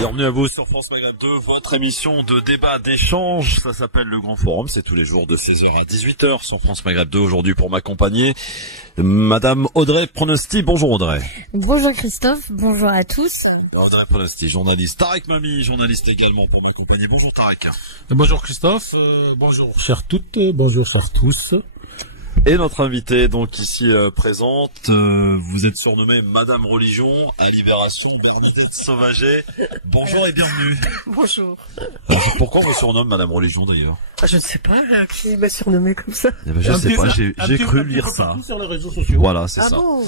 Bienvenue à vous sur France Maghreb 2, votre émission de débat, d'échange. Ça s'appelle le Grand Forum. C'est tous les jours de 16h à 18h sur France Maghreb 2. Aujourd'hui, pour m'accompagner, Madame Audrey Pronosti. Bonjour Audrey. Bonjour Christophe, bonjour à tous. Audrey Pronosti, journaliste. Tarek Mami, journaliste également pour m'accompagner. Bonjour Tarek. Bonjour Christophe, bonjour chers toutes, bonjour chers tous. Et notre invitée, donc ici présente, vous êtes surnommée Madame Religion à Libération, Bernadette Sauvaget. Bonjour et bienvenue. Bonjour. Pourquoi on vous surnomme Madame Religion d'ailleurs? Je ne sais pas, qui m'a surnommé comme ça. Eh ben, je sais pas, j'ai cru lire ça. Sur les réseaux sociaux. Voilà, c'est ça. Bon,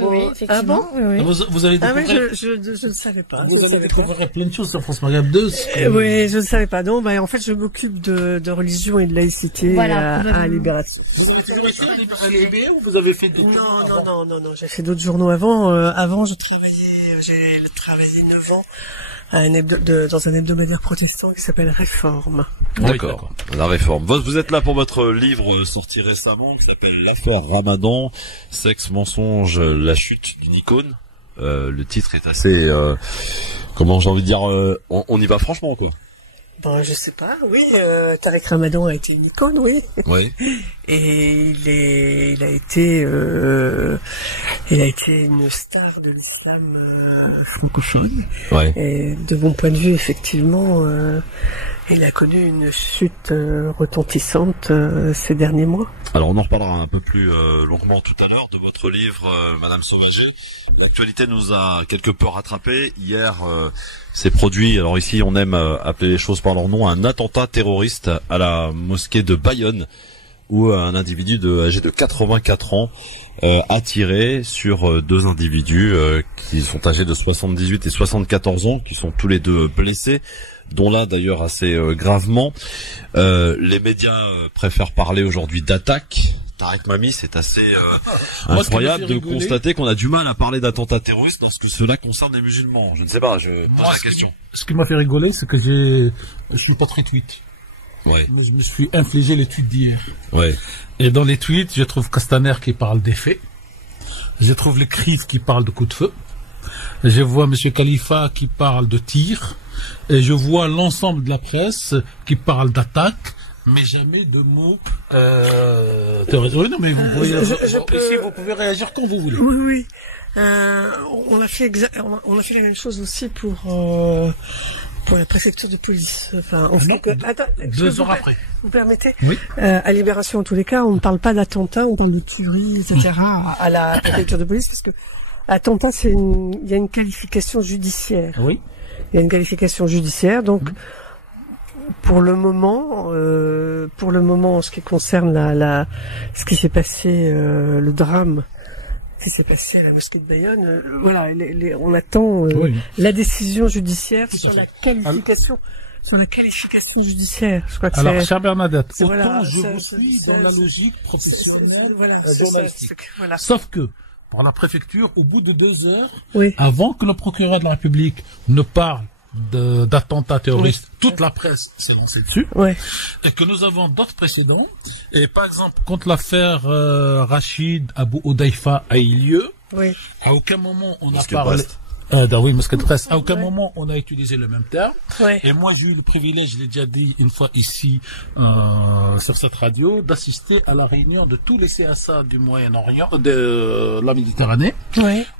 Oui, effectivement. Oui. Vous allez Ah oui, découvrir, je ne savais pas. vous allez découvrir plein de choses sur France Maghreb 2. Oui, je ne savais pas. Non, bah, en fait, je m'occupe de religion et de laïcité Voilà, à Libération. Vous avez toujours été à l'UB ou vous avez fait des... Non, j'ai fait d'autres journaux avant. Avant, j'ai travaillé 9 ans dans un hebdomadaire protestant qui s'appelle Réforme. D'accord. La Réforme. Vous êtes là pour votre livre sorti récemment qui s'appelle L'affaire Ramadan, sexe, mensonge, la chute d'une icône. Le titre est assez, comment j'ai envie de dire, on y va franchement quoi. Bon, je sais pas, oui, Tarek Ramadan a été une icône, oui. Oui. Et il a été une star de l'islam francophone. Ouais. Et de mon point de vue, effectivement, il a connu une chute retentissante ces derniers mois. Alors on en reparlera un peu plus longuement tout à l'heure de votre livre, Madame Sauvaget. L'actualité nous a quelque peu rattrapé. Hier, s'est produit, alors ici on aime appeler les choses par leur nom, un attentat terroriste à la mosquée de Bayonne, où un individu âgé de 84 ans a tiré sur deux individus qui sont âgés de 78 et 74 ans, qui sont tous les deux blessés, dont l'un d'ailleurs assez gravement. Les médias préfèrent parler aujourd'hui d'attaque. Tarek Mami, c'est assez incroyable de constater qu'on a du mal à parler d'attentats terroristes lorsque cela concerne les musulmans. Je ne sais pas, je pose la question. Ce qui m'a fait rigoler, c'est que je suis pas très tweet. Ouais. Mais je me suis infligé les tweets d'hier. Ouais. Et dans les tweets, je trouve Castaner qui parle des faits. Je trouve les Crives qui parlent de coups de feu. Je vois Monsieur Khalifa qui parle de tir. Et je vois l'ensemble de la presse qui parle d'attaque. Mais jamais de mots terroristes. Oui, non, mais vous pouvez, ici, vous pouvez réagir quand vous voulez. Oui. On a fait la même chose aussi pour la préfecture de police. Enfin, attends, 2 heures après. Vous permettez? Oui. À Libération, en tous les cas, on ne parle pas d'attentat, on parle de tuerie, etc. à la préfecture de police, parce que attentat, il y a une qualification judiciaire. Oui. Il y a une qualification judiciaire, donc. Pour le moment, en ce qui concerne ce qui s'est passé, le drame qui s'est passé à la mosquée de Bayonne, voilà, on attend la décision judiciaire sur la qualification. Sur la qualification judiciaire, je crois que alors, chère Bernadette, autant voilà, je vous suis dans la logique professionnelle, voilà. Sauf que, par la préfecture, au bout de 2 heures, oui. Avant que le procureur de la République ne parle d'attentats terroristes, toute la presse s'est lancée dessus, et que nous avons d'autres précédents, et par exemple, quand l'affaire Rachid Abou Oudaifa a eu lieu, à aucun moment on a parlé... oui, mosquée de presse. À aucun moment on a utilisé le même terme. Et moi j'ai eu le privilège, je l'ai déjà dit une fois ici sur cette radio, d'assister à la réunion de tous les CSA du Moyen-Orient, de la Méditerranée,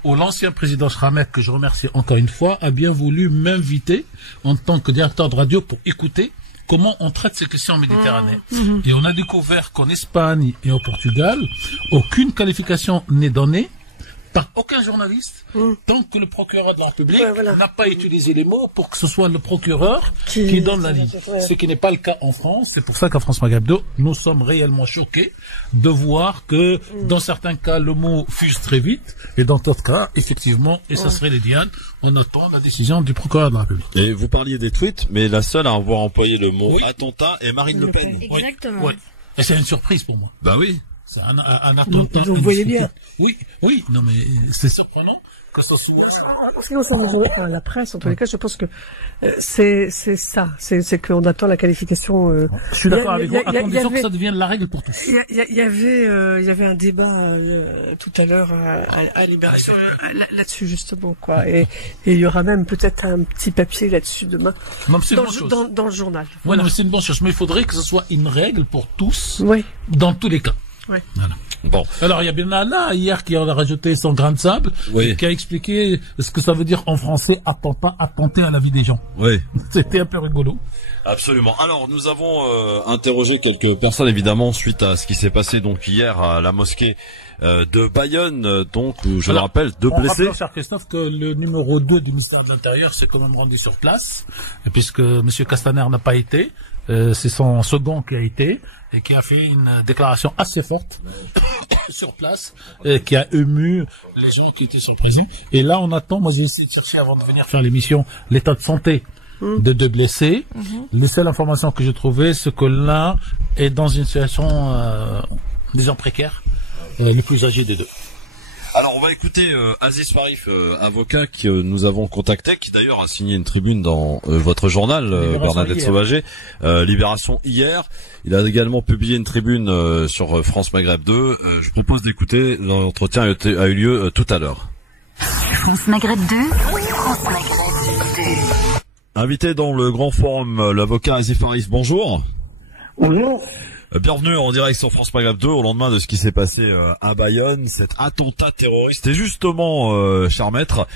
où l'ancien président Schramek, que je remercie encore une fois, a bien voulu m'inviter en tant que directeur de radio pour écouter comment on traite ces questions en Méditerranée. Et on a découvert qu'en Espagne et au Portugal, aucune qualification n'est donnée par aucun journaliste, tant que le procureur de la République n'a pas utilisé les mots pour que ce soit le procureur qui donne la ligne. Ce qui n'est pas le cas en France. C'est pour ça qu'à France Maghreb 2, nous sommes réellement choqués de voir que, dans certains cas, le mot fuse très vite, et dans d'autres cas, effectivement, et ça serait les dianes, on attend la décision du procureur de la République. Et vous parliez des tweets, mais la seule à avoir employé le mot attentat est Marine Le Pen. Exactement. Oui. Et c'est une surprise pour moi. Bah oui. C'est un attentat. Vous voyez bien. Oui, non mais c'est surprenant que ça se passe. En ce qui concerne la presse, en tous les cas, je pense que c'est ça. C'est qu'on attend la qualification. Je suis d'accord avec vous, à condition que ça devienne la règle pour tous. Il y avait un débat tout à l'heure à Libération là-dessus justement, quoi. Et il y aura même peut-être un petit papier là-dessus demain dans le journal. Oui, non, mais c'est une bonne chose. Mais il faudrait que ce soit une règle pour tous, oui, dans tous les cas. Oui. Voilà. Bon. Alors, il y a bien Anna, hier, qui a rajouté son grain de sable, oui, qui a expliqué ce que ça veut dire en français, attenter à la vie des gens. Oui. C'était un peu rigolo. Absolument. Alors, nous avons interrogé quelques personnes, évidemment, suite à ce qui s'est passé donc hier à la mosquée de Bayonne, donc, je le rappelle, 2 blessés. Rappelle, cher Christophe, que le numéro 2 du ministère de l'Intérieur s'est quand même rendu sur place, et puisque M. Castaner n'a pas été, c'est son second qui a été, et qui a fait une déclaration assez forte sur place, qui a ému les gens qui étaient sur place. Et là, on attend, moi j'ai essayé de chercher avant de venir faire l'émission, l'état de santé de 2 blessés. Les seules informations que j'ai trouvées, c'est que l'un est dans une situation, disons, précaire, le plus âgé des 2. Alors on va écouter Aziz Farif, avocat que nous avons contacté, qui d'ailleurs a signé une tribune dans votre journal, Bernadette Sauvager, Libération hier. Il a également publié une tribune sur France Maghreb 2. Je propose d'écouter, l'entretien a eu lieu tout à l'heure. France Maghreb 2, France Maghreb 2. Invité dans le grand forum, l'avocat Aziz Farif, bonjour. Bonjour. Bienvenue en direct sur France Maghreb 2 au lendemain de ce qui s'est passé à Bayonne, cet attentat terroriste. Et justement, cher maître,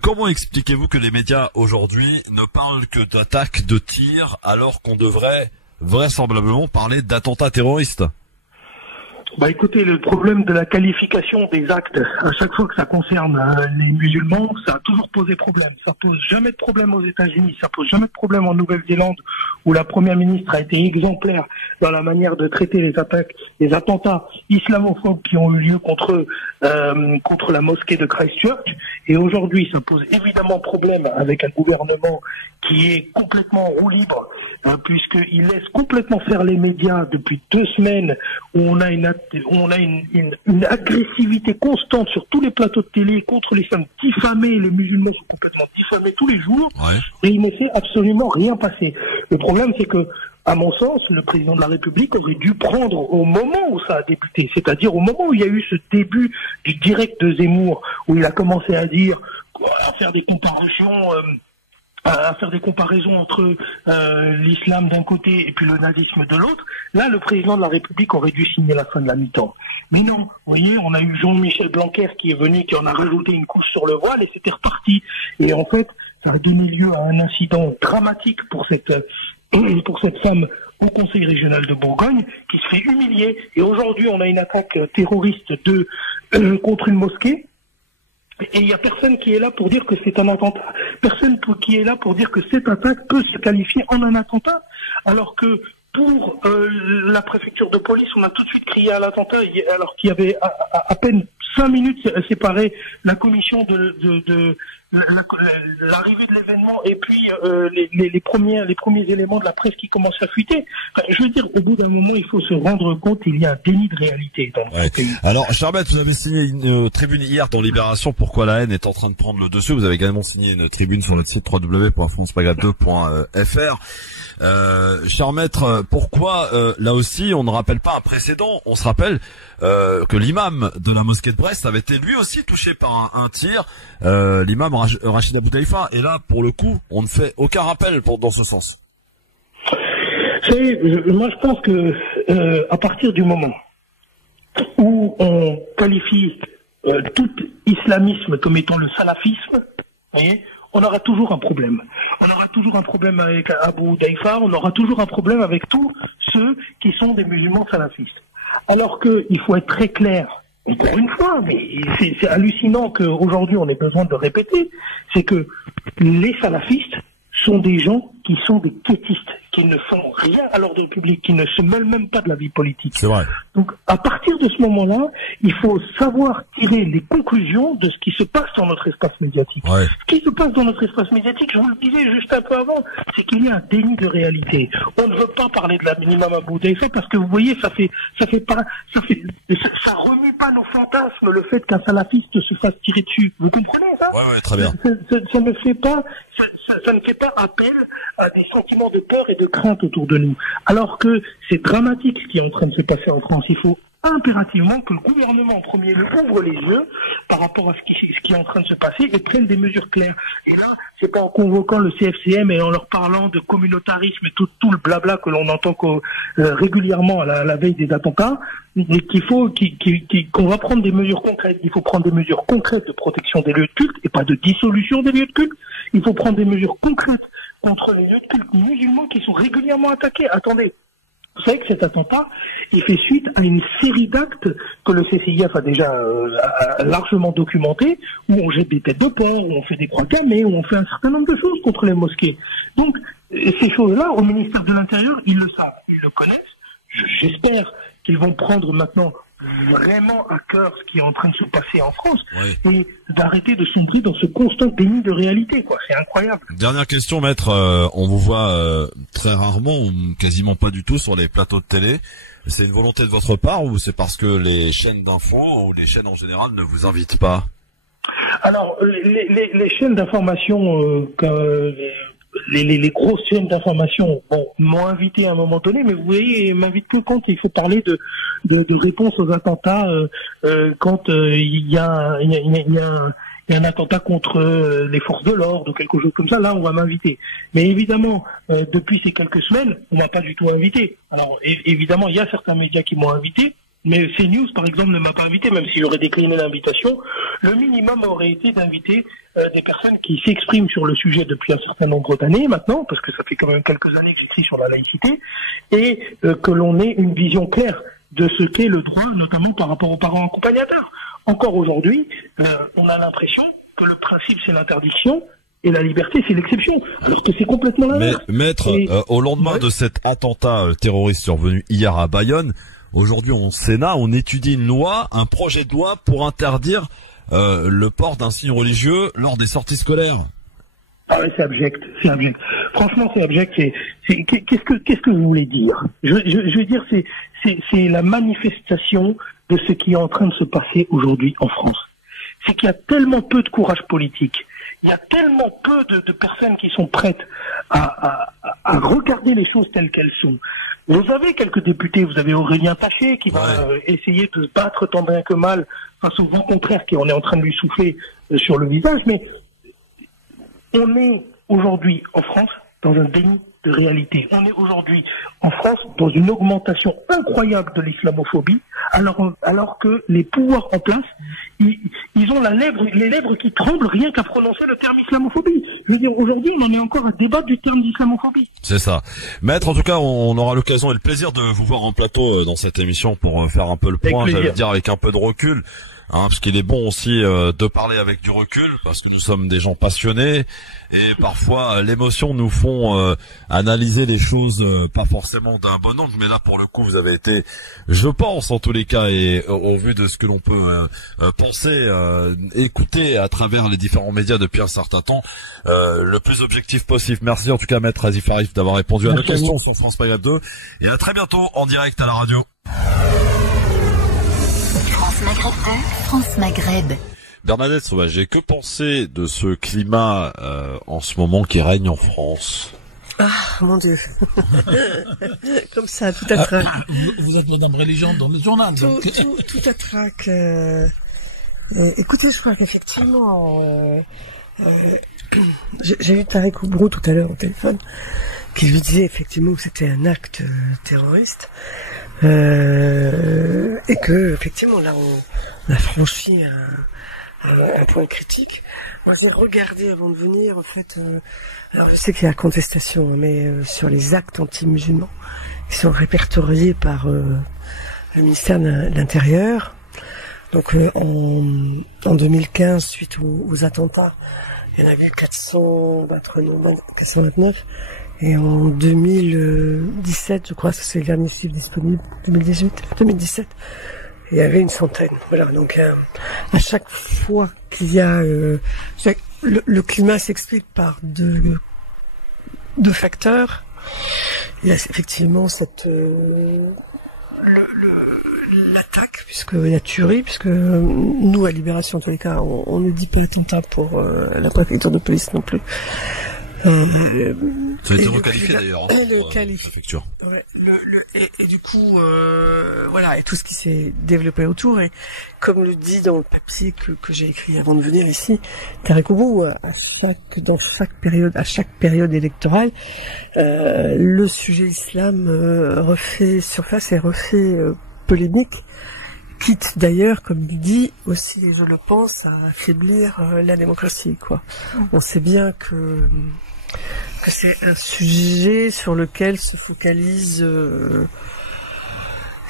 comment expliquez-vous que les médias aujourd'hui ne parlent que d'attaques, de tirs, alors qu'on devrait vraisemblablement parler d'attentats terroristes? Bah écoutez, le problème de la qualification des actes, à chaque fois que ça concerne les musulmans, ça a toujours posé problème. Ça pose jamais de problème aux États-Unis, ça pose jamais de problème en Nouvelle-Zélande, où la première ministre a été exemplaire dans la manière de traiter les attentats islamophobes qui ont eu lieu contre la mosquée de Christchurch. Et aujourd'hui, ça pose évidemment problème avec un gouvernement qui est complètement en roue libre, puisqu'il laisse complètement faire les médias depuis 2 semaines, où on a une agressivité constante sur tous les plateaux de télé contre l'islam, diffamés, les musulmans sont complètement diffamés tous les jours, et il ne s'est absolument rien passé. Le problème, c'est que, à mon sens, le président de la République aurait dû prendre au moment où ça a débuté, c'est-à-dire au moment où il y a eu ce début du direct de Zemmour, où il a commencé à dire, à faire des comparaisons entre l'islam d'un côté et puis le nazisme de l'autre. Là, le président de la République aurait dû signer la fin de la mi-temps. Mais non, vous voyez, on a eu Jean-Michel Blanquer qui est venu, qui en a rajouté une couche sur le voile et c'était reparti. Et en fait, ça a donné lieu à un incident dramatique pour cette femme au Conseil régional de Bourgogne qui se fait humilier. Et aujourd'hui, on a une attaque terroriste contre une mosquée. Et il n'y a personne qui est là pour dire que c'est un attentat. Personne qui est là pour dire que cette attaque peut se qualifier en un attentat. Alors que pour la préfecture de police, on a tout de suite crié à l'attentat, alors qu'il y avait à peine 5 minutes séparées la commission de l'arrivée de l'événement et puis les premiers éléments de la presse qui commencent à fuiter. Enfin, je veux dire, au bout d'un moment, il faut se rendre compte qu'il y a un déni de réalité dans notre pays. Alors, Charbet, vous avez signé une tribune hier dans Libération, pourquoi la haine est en train de prendre le dessus. Vous avez également signé une tribune sur notre site www.francemaghreb2.fr. Cher maître, pourquoi là aussi on ne rappelle pas un précédent? On se rappelle que l'imam de la mosquée de Brest avait été lui aussi touché par un tir, l'imam Rachid Aboudaïfa, et là pour le coup on ne fait aucun rappel dans ce sens. Moi je pense que à partir du moment où on qualifie tout islamisme comme étant le salafisme, vous voyez, on aura toujours un problème. On aura toujours un problème avec Abu Daïfa, on aura toujours un problème avec tous ceux qui sont des musulmans salafistes. Alors que il faut être très clair, encore une fois, mais c'est hallucinant qu'aujourd'hui on ait besoin de répéter, c'est que les salafistes sont des gens qui sont des quiétistes, qui ne font rien à l'ordre public, qui ne se mêlent même pas de la vie politique. C'est vrai. Donc, à partir de ce moment-là, il faut savoir tirer les conclusions de ce qui se passe dans notre espace médiatique. Ouais. Ce qui se passe dans notre espace médiatique, je vous le disais juste un peu avant, c'est qu'il y a un déni de réalité. On ne veut pas parler de la minimum Abou Daïfa parce que vous voyez, ça remue pas nos fantasmes, le fait qu'un salafiste se fasse tirer dessus. Vous comprenez ça? Ouais, très bien. Ça ne fait pas appel à des sentiments de peur et de crainte autour de nous. Alors que c'est dramatique ce qui est en train de se passer en France. Il faut impérativement que le gouvernement en premier lieu ouvre les yeux par rapport à ce qui est en train de se passer et prenne des mesures claires. Et là, c'est pas en convoquant le CFCM et en leur parlant de communautarisme et tout le blabla que l'on entend régulièrement à la veille des attentats, mais qu'on va prendre des mesures concrètes. Il faut prendre des mesures concrètes de protection des lieux de culte et pas de dissolution des lieux de culte. Il faut prendre des mesures concrètes contre les lieux de culte musulmans qui sont régulièrement attaqués. Attendez. Vous savez que cet attentat, il fait suite à une série d'actes que le CCIF a déjà largement documenté, où on jette des têtes de porc, où on fait des croix gammées, où on fait un certain nombre de choses contre les mosquées. Donc, ces choses-là, au ministère de l'Intérieur, ils le savent, ils le connaissent. J'espère qu'ils vont prendre maintenant vraiment à cœur ce qui est en train de se passer en France, oui, et d'arrêter de sombrer dans ce constant déni de réalité, quoi. C'est incroyable. Dernière question, maître. On vous voit très rarement ou quasiment pas du tout sur les plateaux de télé. C'est une volonté de votre part ou c'est parce que les chaînes d'infos ou les chaînes en général ne vous invitent pas? Alors, les chaînes d'information, les grosses chaînes d'information, m'ont invité à un moment donné, mais vous voyez, ils m'invitent que quand il faut parler de réponse aux attentats, quand il y a un attentat contre les forces de l'ordre ou quelque chose comme ça, là on va m'inviter. Mais évidemment, depuis ces quelques semaines, on m'a pas du tout invité. Alors évidemment, il y a certains médias qui m'ont invité, mais CNews, par exemple, ne m'a pas invité, même si j'aurais décliné l'invitation. Le minimum aurait été d'inviter des personnes qui s'expriment sur le sujet depuis un certain nombre d'années maintenant, parce que ça fait quand même quelques années que j'écris sur la laïcité, et que l'on ait une vision claire de ce qu'est le droit, notamment par rapport aux parents accompagnateurs. Encore aujourd'hui, on a l'impression que le principe c'est l'interdiction, et la liberté, c'est l'exception, alors que c'est complètement l'inverse. Mais maître, au lendemain de cet attentat terroriste survenu hier à Bayonne, aujourd'hui, au Sénat, on étudie une loi, un projet de loi pour interdire le port d'un signe religieux lors des sorties scolaires. Ah ouais, c'est abject, c'est abject. Franchement, c'est abject. Qu'est-ce que vous voulez dire? Je veux dire, c'est la manifestation de ce qui est en train de se passer aujourd'hui en France. C'est qu'il y a tellement peu de courage politique. Il y a tellement peu de personnes qui sont prêtes à regarder les choses telles qu'elles sont. Vous avez quelques députés, vous avez Aurélien Taché qui va essayer de se battre tant bien que mal face au vent contraire qu'on est en train de lui souffler sur le visage, mais on est aujourd'hui en France dans un déni de réalité. On est aujourd'hui en France dans une augmentation incroyable de l'islamophobie, alors que les pouvoirs en place, ils ont les lèvres qui tremblent rien qu'à prononcer le terme islamophobie. Je veux dire, aujourd'hui, on en est encore à débattre du terme d'islamophobie. C'est ça. Maître, en tout cas, on aura l'occasion et le plaisir de vous voir en plateau dans cette émission pour faire un peu le point, j'allais dire avec un peu de recul. Parce qu'il est bon aussi de parler avec du recul, parce que nous sommes des gens passionnés et parfois l'émotion nous font analyser les choses pas forcément d'un bon angle, mais là pour le coup vous avez été, je pense en tous les cas, et au vu de ce que l'on peut penser, écouter à travers les différents médias depuis un certain temps, le plus objectif possible. Merci en tout cas Maître Azif Arif d'avoir répondu à nos questions sur France Maghreb 2 et à très bientôt en direct à la radio. France Maghreb 2, France Maghreb. Bernadette Sauvager, que penser de ce climat en ce moment qui règne en France? Ah, mon Dieu. Comme ça, tout à trac. Vous êtes Madame Religion dans le journal. Tout à trac. Écoutez, je crois qu'effectivement, j'ai eu Tarek Oubrou tout à l'heure au téléphone, qui lui disait effectivement que c'était un acte terroriste. Et que effectivement là on a franchi un point critique. Moi j'ai regardé avant de venir en fait. Alors je sais qu'il y a contestation, mais sur les actes anti-musulmans qui sont répertoriés par le ministère de l'Intérieur. Donc en 2015, suite aux attentats, il y en avait 429. Et en 2017, je crois que c'est le dernier chiffre disponible, 2017, il y avait une centaine. Voilà, donc à chaque fois qu'il y a... le climat s'explique par deux facteurs. Il y a effectivement cette... l'attaque, puisque la tuerie, puisque nous, à Libération, en tous les cas, on ne dit pas attentat pour la préfecture de police non plus. Ça a été requalifié d'ailleurs. Le préfecture. Ouais, et du coup, voilà, et tout ce qui s'est développé autour, et comme le dit dans le papier que j'ai écrit avant de venir ici, Tarek Koubou, dans chaque période électorale, le sujet islam refait surface et refait polémique, quitte d'ailleurs, comme il dit, aussi, je le pense, à affaiblir la démocratie, quoi. On sait bien que c'est un sujet sur lequel se focalisent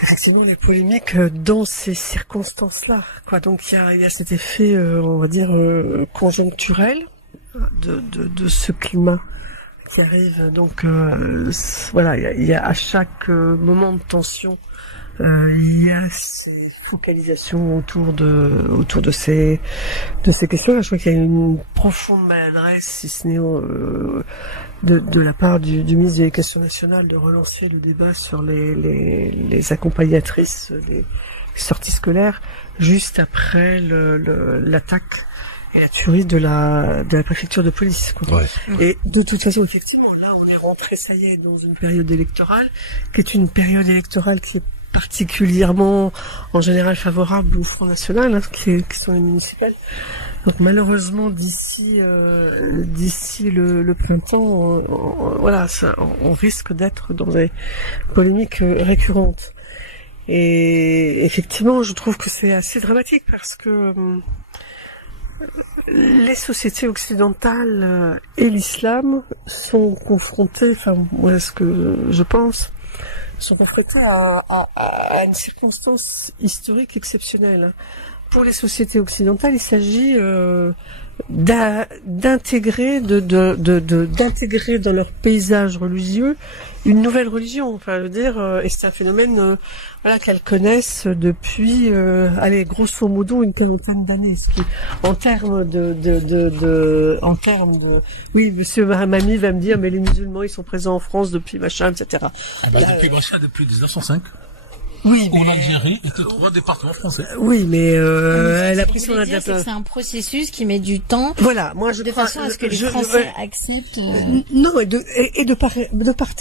effectivement les polémiques dans ces circonstances-là, quoi. Donc il y a cet effet, on va dire, conjoncturel de ce climat qui arrive. Donc voilà, il y a à chaque moment de tension, il y a ces focalisations autour de ces questions-là. Je crois qu'il y a une profonde maladresse, si ce n'est de la part du ministre de l'Éducation nationale, de relancer le débat sur les accompagnatrices des sorties scolaires juste après l'attaque et la tuerie de la préfecture de police, quoi. Ouais. Et de toute façon, effectivement, là on est rentré, ça y est, dans une période électorale qui est une période électorale qui est particulièrement, en général, favorable au Front National, hein, qui sont les municipales. Donc malheureusement, d'ici le printemps, voilà, on risque d'être dans des polémiques récurrentes. Et effectivement, je trouve que c'est assez dramatique parce que les sociétés occidentales et l'islam sont confrontés, enfin, moi, ce que je pense, sont confrontés à une circonstance historique exceptionnelle. Pour les sociétés occidentales, il s'agit d'intégrer dans leur paysage religieux une nouvelle religion. Enfin, je veux dire, et c'est un phénomène voilà, qu'elles connaissent depuis, allez, grosso modo, une quarantaine d'années. Ce qui, en termes oui, monsieur Mamie va me dire, mais les musulmans, ils sont présents en France depuis machin, etc. Ah bah, depuis 1905. Oui, en Algérie était 3 départements français. Oui, mais la pression c'est un processus qui met du temps. Voilà, moi je de crois, façon à ce que les Français acceptent. Non, et de part et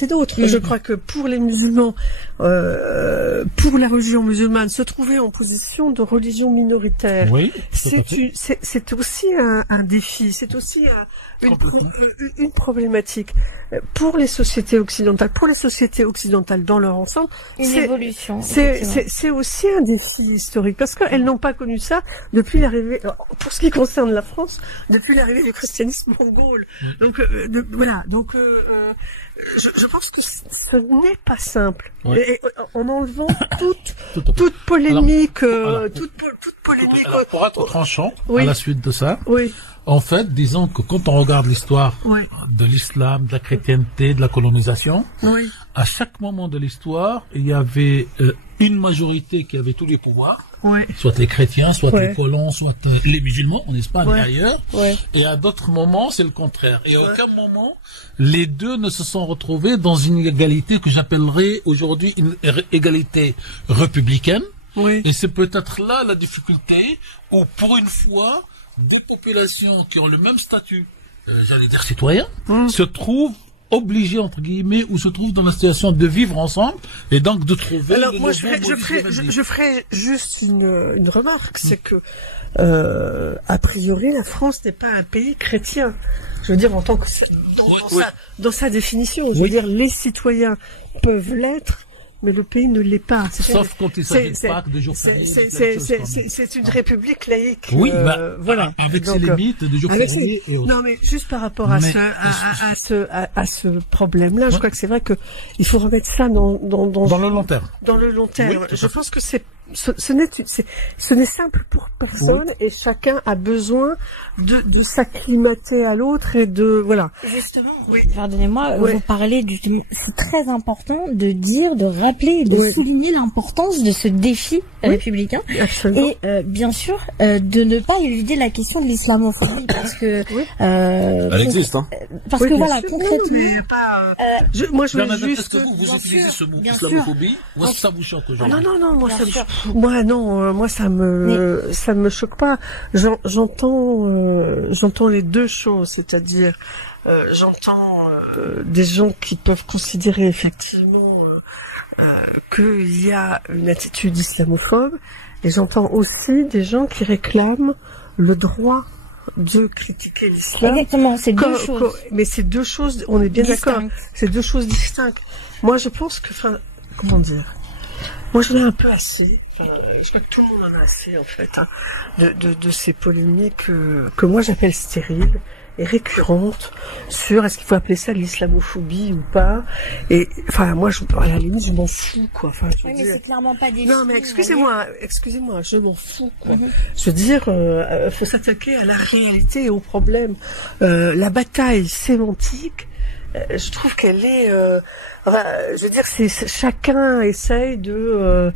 d'autre. Je crois que pour les musulmans, pour la religion musulmane, se trouver en position de religion minoritaire, oui, c'est aussi un défi, c'est aussi une problématique pour les sociétés occidentales, dans leur ensemble. Une évolution. C'est aussi un défi historique parce qu'elles n'ont pas connu ça depuis l'arrivée, pour ce qui concerne la France, depuis l'arrivée du christianisme mongol. Donc voilà. Donc je pense que ce n'est pas simple. Ouais. Et en enlevant toute polémique, toute polémique. Alors, pour être tranchant, oui. À la suite de ça. Oui. En fait, disons que quand on regarde l'histoire de l'islam, de la chrétienté, de la colonisation, à chaque moment de l'histoire, il y avait une majorité qui avait tous les pouvoirs, soit les chrétiens, soit les colons, soit les musulmans en Espagne et ailleurs, et à d'autres moments, c'est le contraire. Et à aucun moment, les deux ne se sont retrouvés dans une égalité que j'appellerais aujourd'hui une égalité républicaine. Oui. Et c'est peut-être là la difficulté où, pour une fois, des populations qui ont le même statut, j'allais dire citoyen, se trouvent obligés, entre guillemets, ou se trouvent dans la situation de vivre ensemble, et donc de trouver... Alors, moi, je ferai juste une remarque, c'est que, a priori, la France n'est pas un pays chrétien. Je veux dire, en tant que... Dans sa définition, je veux dire, les citoyens peuvent l'être, mais le pays ne l'est pas. Sauf quand il s'agit de Pâques, de jours fériés. C'est une république laïque. Oui, voilà. Avec ses limites, de jours fériés et autres. Non, mais juste par rapport à ce problème-là, je crois que c'est vrai que il faut remettre ça dans le long terme. Dans le long terme. Oui, je pense que c'est ce n'est simple pour personne et chacun a besoin de s'acclimater à l'autre et de voilà. Justement, pardonnez-moi, vous parlez c'est très important de dire, de rappeler, de souligner l'importance de ce défi républicain. Absolument. Et bien sûr, de ne pas éluder la question de l'islamophobie parce que elle existe, hein. Parce que voilà, concrètement, moi je veux Bernadette, juste est-ce que vous utilisez ce mot bien islamophobie ou est-ce que ça vous choque aujourd'hui? non, moi ça me choque pas. J'entends les deux choses, c'est-à-dire j'entends des gens qui peuvent considérer effectivement qu'il y a une attitude islamophobe, et j'entends aussi des gens qui réclament le droit de critiquer l'islam. Exactement, c'est deux choses. Mais c'est deux choses, on est bien d'accord, c'est deux choses distinctes. Moi je pense que, comment dire, moi j'en ai un peu assez, je crois que tout le monde en a assez en fait, de ces polémiques que moi j'appelle stériles et récurrentes sur est-ce qu'il faut appeler ça de l'islamophobie ou pas. Et moi à la limite je m'en fous quoi. Mais c'est clairement pas des non mais excusez-moi, je m'en fous quoi. Je veux dire, faut s'attaquer à la réalité et aux problèmes. La bataille sémantique, je trouve qu'elle est je veux dire, chacun essaye je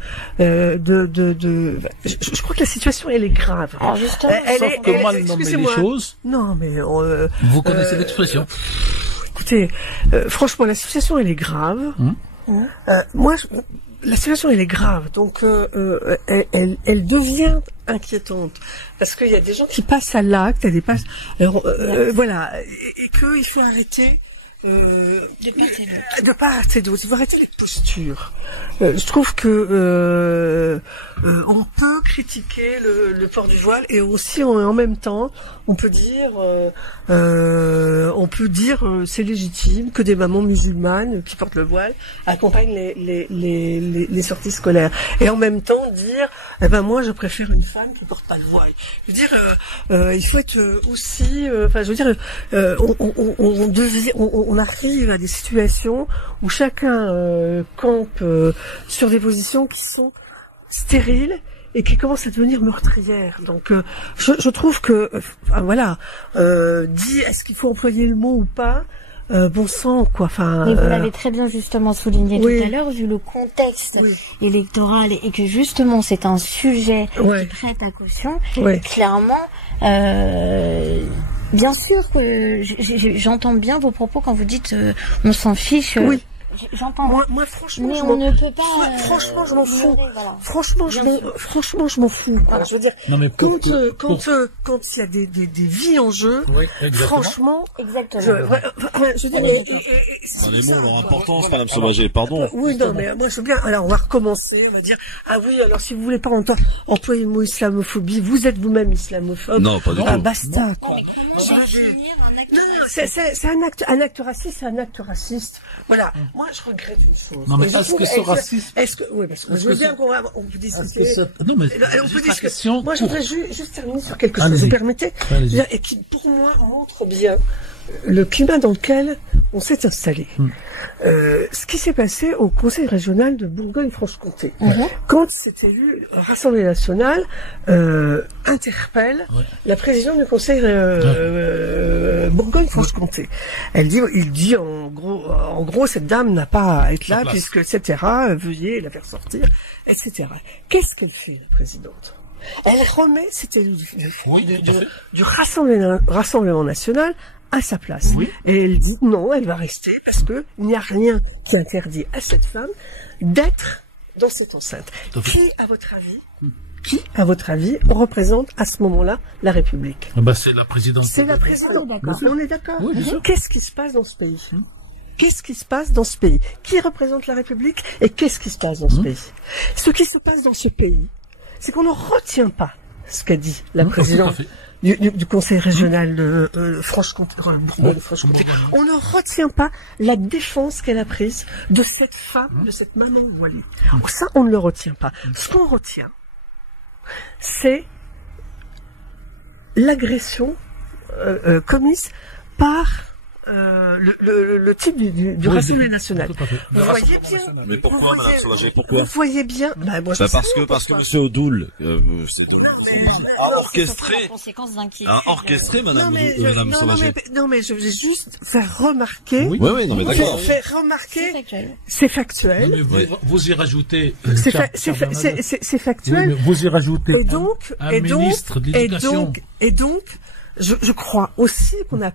crois que la situation elle est grave. Alors justement, sauf que mal nommer les choses. Non mais vous connaissez l'expression. Écoutez, franchement la situation elle est grave. La situation elle est grave, donc elle devient inquiétante parce qu'il y a des gens qui passent à l'acte, voilà, et qu'il faut arrêter. De part et d'autre. Il faut arrêter les postures. Je trouve que on peut critiquer le port du voile et aussi en même temps on peut dire c'est légitime que des mamans musulmanes qui portent le voile accompagnent les sorties scolaires, et en même temps dire moi je préfère une femme qui porte pas le voile. Je veux dire il faut être aussi on arrive à des situations où chacun campe sur des positions qui sont stériles et qui commencent à devenir meurtrières. Donc je trouve que est-ce qu'il faut employer le mot ou pas, bon sang quoi. Mais vous l'avez très bien justement souligné tout à l'heure, vu le contexte électoral et que justement c'est un sujet qui traite à caution. Clairement, bien sûr que j'entends bien vos propos quand vous dites on s'en fiche. J'entends. Moi, franchement, mais on ne peut pas. Franchement, je m'en fous. Franchement, je m'en fous. Quoi. Je veux dire, quand il y a des vies en jeu, franchement, exactement. Je veux dire, les mots ont leur importance, Madame Sauvager, pardon. Oui, non, mais moi, je veux bien. Alors, on va recommencer. On va dire, alors, si vous voulez pas employer le mot islamophobie, vous êtes vous-même islamophobe. Non, pas du tout. Basta. C'est un acte raciste, c'est un acte raciste. Voilà. Moi, je regrette une chose. Non, mais est-ce que ce racisme... Oui, parce que je veux bien qu'on peut discuter. Non, mais on peut discuter. Moi, je voudrais juste terminer sur quelque chose, vous permettez, et qui, pour moi, montre bien le climat dans lequel on s'est installé. Ce qui s'est passé au Conseil régional de Bourgogne-Franche-Comté. Quand s'est élu l'Assemblée nationale, interpelle la présidente du Conseil Bourgogne-Franche-Comté. Il dit en gros, cette dame n'a pas à être là, puisque, etc., veuillez la faire sortir, etc. Qu'est-ce qu'elle fait, la présidente? Elle remet cet élu du Rassemblement national à sa place. Et elle dit non, elle va rester parce que il n'y a rien qui interdit à cette femme d'être dans cette enceinte. Qui, à votre avis, représente à ce moment-là la République? C'est la présidente. C'est la présidente. On est d'accord. Qu'est-ce qui se passe dans ce pays? Qu'est-ce qui se passe dans ce pays? Qui représente la République et qu'est-ce qui se passe dans ce pays? Ce qui se passe dans ce pays, c'est qu'on ne retient pas ce qu'a dit la présidente du Conseil régional de Franche-Comté. On ne retient pas la défense qu'elle a prise de cette femme, de cette maman voilée. Ça, on ne le retient pas. Ce qu'on retient, c'est l'agression commise par le type du Rassemblement national. Vous voyez bien. Mais pourquoi, Madame Sauvager, pourquoi? Vous voyez bien. Parce que Monsieur Odoul, a orchestré, Madame Sauvager. Non, mais je vais juste faire remarquer. Oui, non, mais d'accord. Faire remarquer. C'est factuel. Vous y rajoutez. C'est factuel. Oui, vous y rajoutez. Et ministre de l'Éducation. Et donc, je crois aussi qu'on a,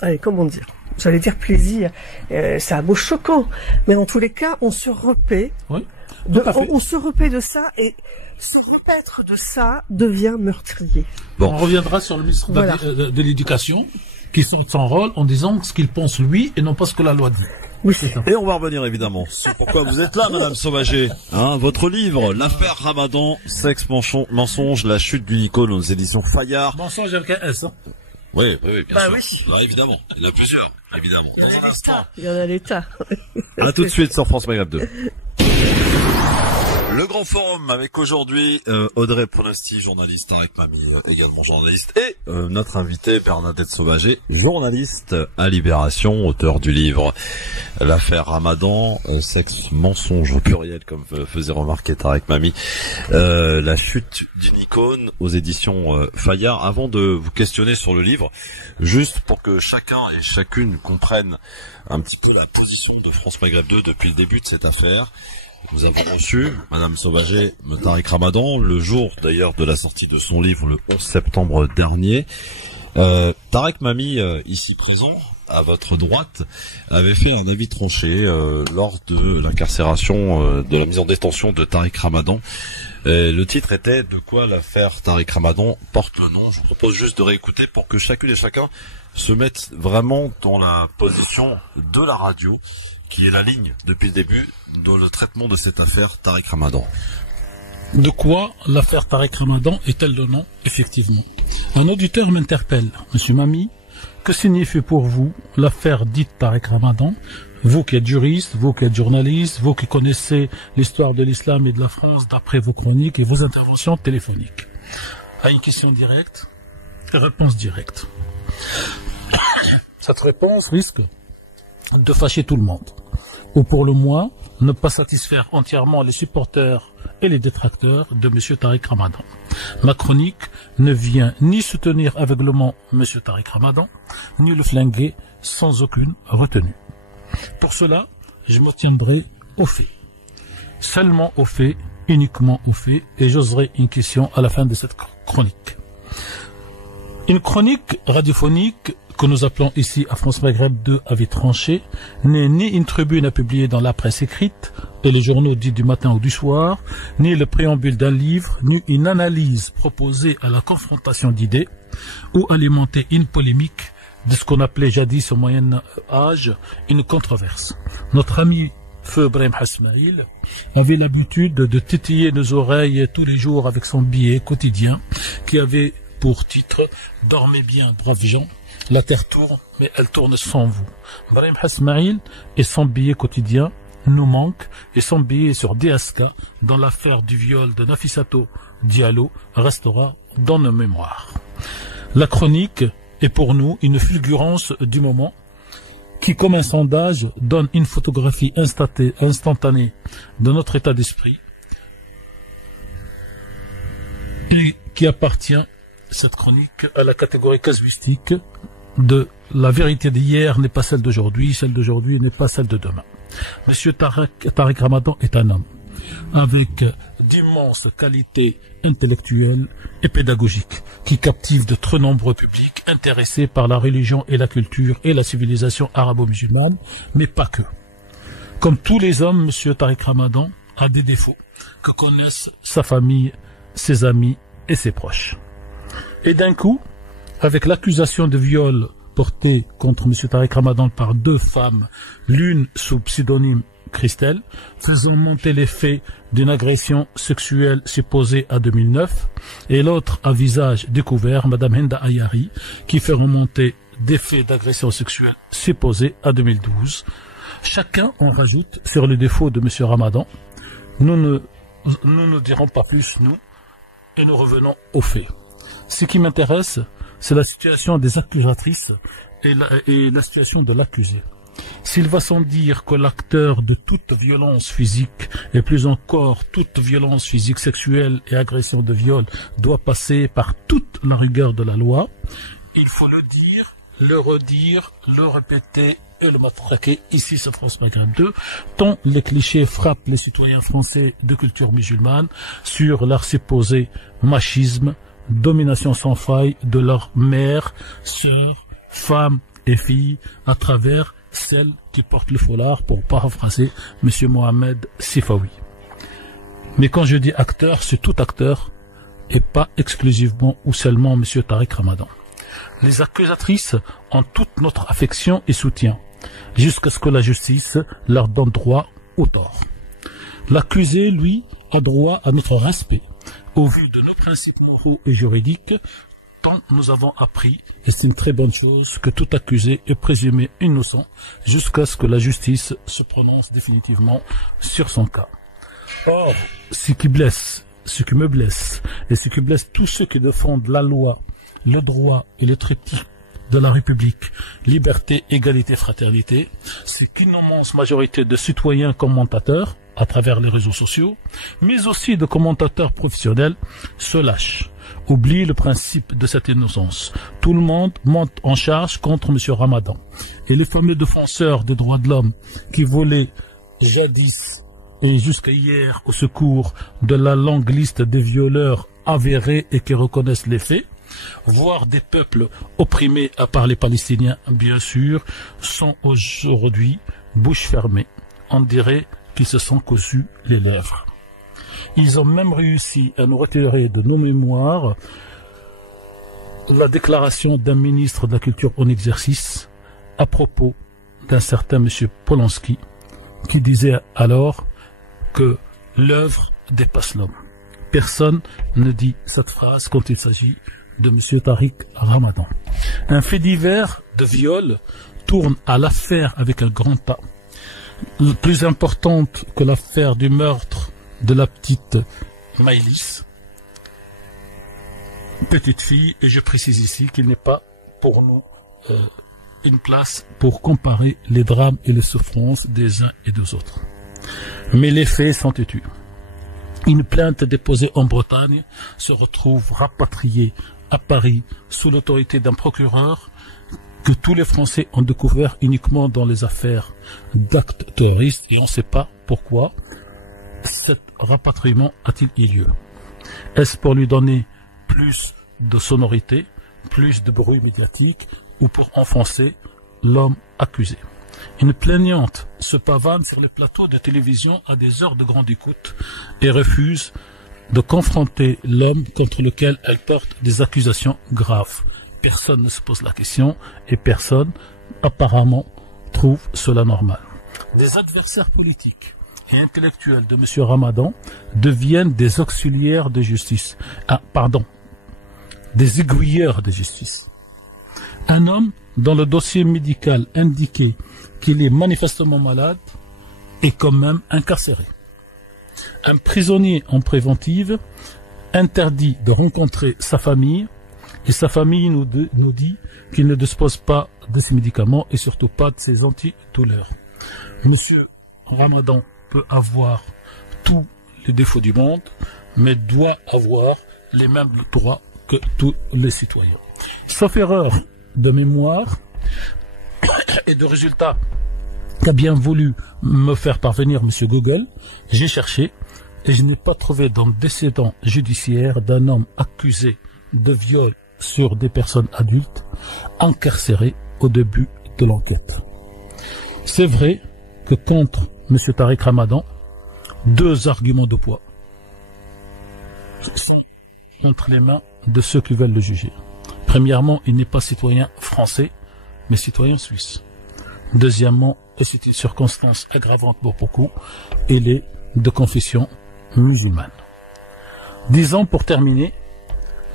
allez, comment dire, j'allais dire plaisir, c'est un mot choquant, mais en tous les cas, on se repaît, on se repaît de ça, et se repaître de ça devient meurtrier. Bon. On reviendra sur le ministre de l'Éducation, qui sort de son rôle en disant ce qu'il pense lui, et non pas ce que la loi dit. Oui, c'est ça. Et on va revenir évidemment sur pourquoi vous êtes là, Madame Sauvager. Votre livre, L'affaire Ramadan, sexe, mensonge, la chute d'une icône aux éditions Fayard. Mensonge avec un S, hein. Oui, bien sûr. Oui. Évidemment. Il y en a plusieurs, évidemment. Il y en a l'État. À tout de suite sur France Maghreb 2. Le grand forum avec aujourd'hui Audrey Pronosti, journaliste, avec mamie également journaliste, et notre invité Bernadette Sauvager, journaliste à Libération, auteur du livre L'affaire Ramadan, sexe, mensonge au pluriel, comme faisait remarquer Tarek Mami, la chute d'une icône aux éditions Fayard. Avant de vous questionner sur le livre, juste pour que chacun et chacune comprenne un petit peu la position de France Maghreb 2 depuis le début de cette affaire. Nous avons reçu Madame Sauvager, Tarek Ramadan, le jour d'ailleurs de la sortie de son livre, le 11 septembre dernier. Tarek Mami, ici présent, à votre droite, avait fait un avis tranché lors de l'incarcération, de la mise en détention de Tarek Ramadan. Le titre était « De quoi l'affaire Tarek Ramadan porte le nom ». Je vous propose juste de réécouter pour que chacune et chacun se mette vraiment dans la position de la radio, qui est la ligne depuis le début dans le traitement de cette affaire Tarek Ramadan. De quoi l'affaire Tarek Ramadan est-elle le nom? Effectivement. Un auditeur m'interpelle. Monsieur Mami, que signifie pour vous l'affaire dite Tarek Ramadan? Vous qui êtes juriste, vous qui êtes journaliste, vous qui connaissez l'histoire de l'islam et de la France d'après vos chroniques et vos interventions téléphoniques. À une question directe, réponse directe. Cette réponse risque de fâcher tout le monde, ou pour le moins ne pas satisfaire entièrement les supporters et les détracteurs de M. Tarek Ramadan. Ma chronique ne vient ni soutenir aveuglement M. Tarek Ramadan, ni le flinguer sans aucune retenue. Pour cela, je me tiendrai aux faits. Seulement aux faits, uniquement aux faits, et j'oserai une question à la fin de cette chronique. Une chronique radiophonique que nous appelons ici à France Maghreb 2 avis tranché n'est ni une tribune à publier dans la presse écrite et les journaux dits du matin ou du soir, ni le préambule d'un livre, ni une analyse proposée à la confrontation d'idées ou alimenter une polémique de ce qu'on appelait jadis au Moyen Âge une controverse. Notre ami Feu Brahim Hasmaïl avait l'habitude de titiller nos oreilles tous les jours avec son billet quotidien qui avait pour titre « Dormez bien, braves gens ». La terre tourne, mais elle tourne sans vous. Brahim Hasmaïl et son billet quotidien nous manque, et son billet sur DSK dans l'affaire du viol de Nafissatou Diallo restera dans nos mémoires. La chronique est pour nous une fulgurance du moment qui, comme un sondage, donne une photographie instantanée de notre état d'esprit et qui appartient, cette chronique, à la catégorie casuistique de la vérité d'hier n'est pas celle d'aujourd'hui n'est pas celle de demain. Monsieur Tarek Ramadan est un homme avec d'immenses qualités intellectuelles et pédagogiques qui captivent de très nombreux publics intéressés par la religion et la culture et la civilisation arabo-musulmane, mais pas que. Comme tous les hommes, Monsieur Tarek Ramadan a des défauts que connaissent sa famille, ses amis et ses proches. Et d'un coup, avec l'accusation de viol portée contre M. Tarek Ramadan par deux femmes, l'une sous pseudonyme Christelle, faisant monter les faits d'une agression sexuelle supposée à 2009, et l'autre à visage découvert, Mme Henda Ayari, qui fait remonter des faits d'agression sexuelle supposés à 2012. Chacun en rajoute sur les défauts de M. Ramadan. Nous ne dirons pas plus, nous, et nous revenons aux faits. Ce qui m'intéresse, c'est la situation des accusatrices et la situation de l'accusé. S'il va sans dire que l'acteur de toute violence physique, et plus encore toute violence physique sexuelle et agression de viol, doit passer par toute la rigueur de la loi, il faut le dire, le redire, le répéter et le matraquer ici sur France Maghreb 2, tant les clichés frappent les citoyens français de culture musulmane sur leur supposé machisme, domination sans faille de leurs mères, sœurs, femmes et filles à travers celle qui porte le foulard, pour paraphraser M. Mohamed Sifawi. Mais quand je dis acteur, c'est tout acteur et pas exclusivement ou seulement M. Tariq Ramadan. Les accusatrices ont toute notre affection et soutien, jusqu'à ce que la justice leur donne droit au tort. L'accusé, lui, a droit à notre respect, au vu de nos principes moraux et juridiques, tant nous avons appris, et c'est une très bonne chose, que tout accusé est présumé innocent jusqu'à ce que la justice se prononce définitivement sur son cas. Or, ce qui me blesse, et ce qui blesse tous ceux qui défendent la loi, le droit et le triptyque de la République, liberté, égalité, fraternité, c'est qu'une immense majorité de citoyens commentateurs, à travers les réseaux sociaux, mais aussi de commentateurs professionnels, se lâchent, oublient le principe de cette innocence. Tout le monde monte en charge contre M. Ramadan. Et les fameux défenseurs des droits de l'homme qui volaient jadis et jusqu'à hier au secours de la longue liste des violeurs avérés et qui reconnaissent les faits, voire des peuples opprimés à part les Palestiniens, bien sûr, sont aujourd'hui bouche fermée. On dirait qu'ils se sont cousus les lèvres. Ils ont même réussi à nous retirer de nos mémoires la déclaration d'un ministre de la Culture en exercice à propos d'un certain M. Polanski, qui disait alors que l'œuvre dépasse l'homme. Personne ne dit cette phrase quand il s'agit de M. Tariq Ramadan. Un fait divers de viol tourne à l'affaire avec un grand A, plus importante que l'affaire du meurtre de la petite Maïlis, petite fille, et je précise ici qu'il n'est pas pour nous une place pour comparer les drames et les souffrances des uns et des autres. Mais les faits sont têtus. Une plainte déposée en Bretagne se retrouve rapatriée à Paris sous l'autorité d'un procureur que tous les Français ont découvert uniquement dans les affaires d'actes terroristes, et on ne sait pas pourquoi cet rapatriement a-t-il eu lieu. Est-ce pour lui donner plus de sonorité, plus de bruit médiatique, ou pour enfoncer l'homme accusé? Une plaignante se pavane sur les plateaux de télévision à des heures de grande écoute et refuse de confronter l'homme contre lequel elle porte des accusations graves. Personne ne se pose la question et personne, apparemment, trouve cela normal. Des adversaires politiques et intellectuels de M. Ramadan deviennent des auxiliaires de justice. Des aiguilleurs de justice. Un homme dont le dossier médical indiquait qu'il est manifestement malade est quand même incarcéré. Un prisonnier en préventive interdit de rencontrer sa famille, et sa famille nous dit qu'il ne dispose pas de ces médicaments et surtout pas de ces antidouleurs. Monsieur Ramadan peut avoir tous les défauts du monde, mais doit avoir les mêmes droits que tous les citoyens. Sauf erreur de mémoire et de résultat qu'a bien voulu me faire parvenir M. Google, j'ai cherché et je n'ai pas trouvé d'antécédent judiciaire d'un homme accusé de viol sur des personnes adultes incarcérées au début de l'enquête. C'est vrai que contre M. Tariq Ramadan, deux arguments de poids sont entre les mains de ceux qui veulent le juger. Premièrement, il n'est pas citoyen français, mais citoyen suisse. Deuxièmement, et c'est une circonstance aggravante pour beaucoup, il est de confession musulmane. Disons pour terminer,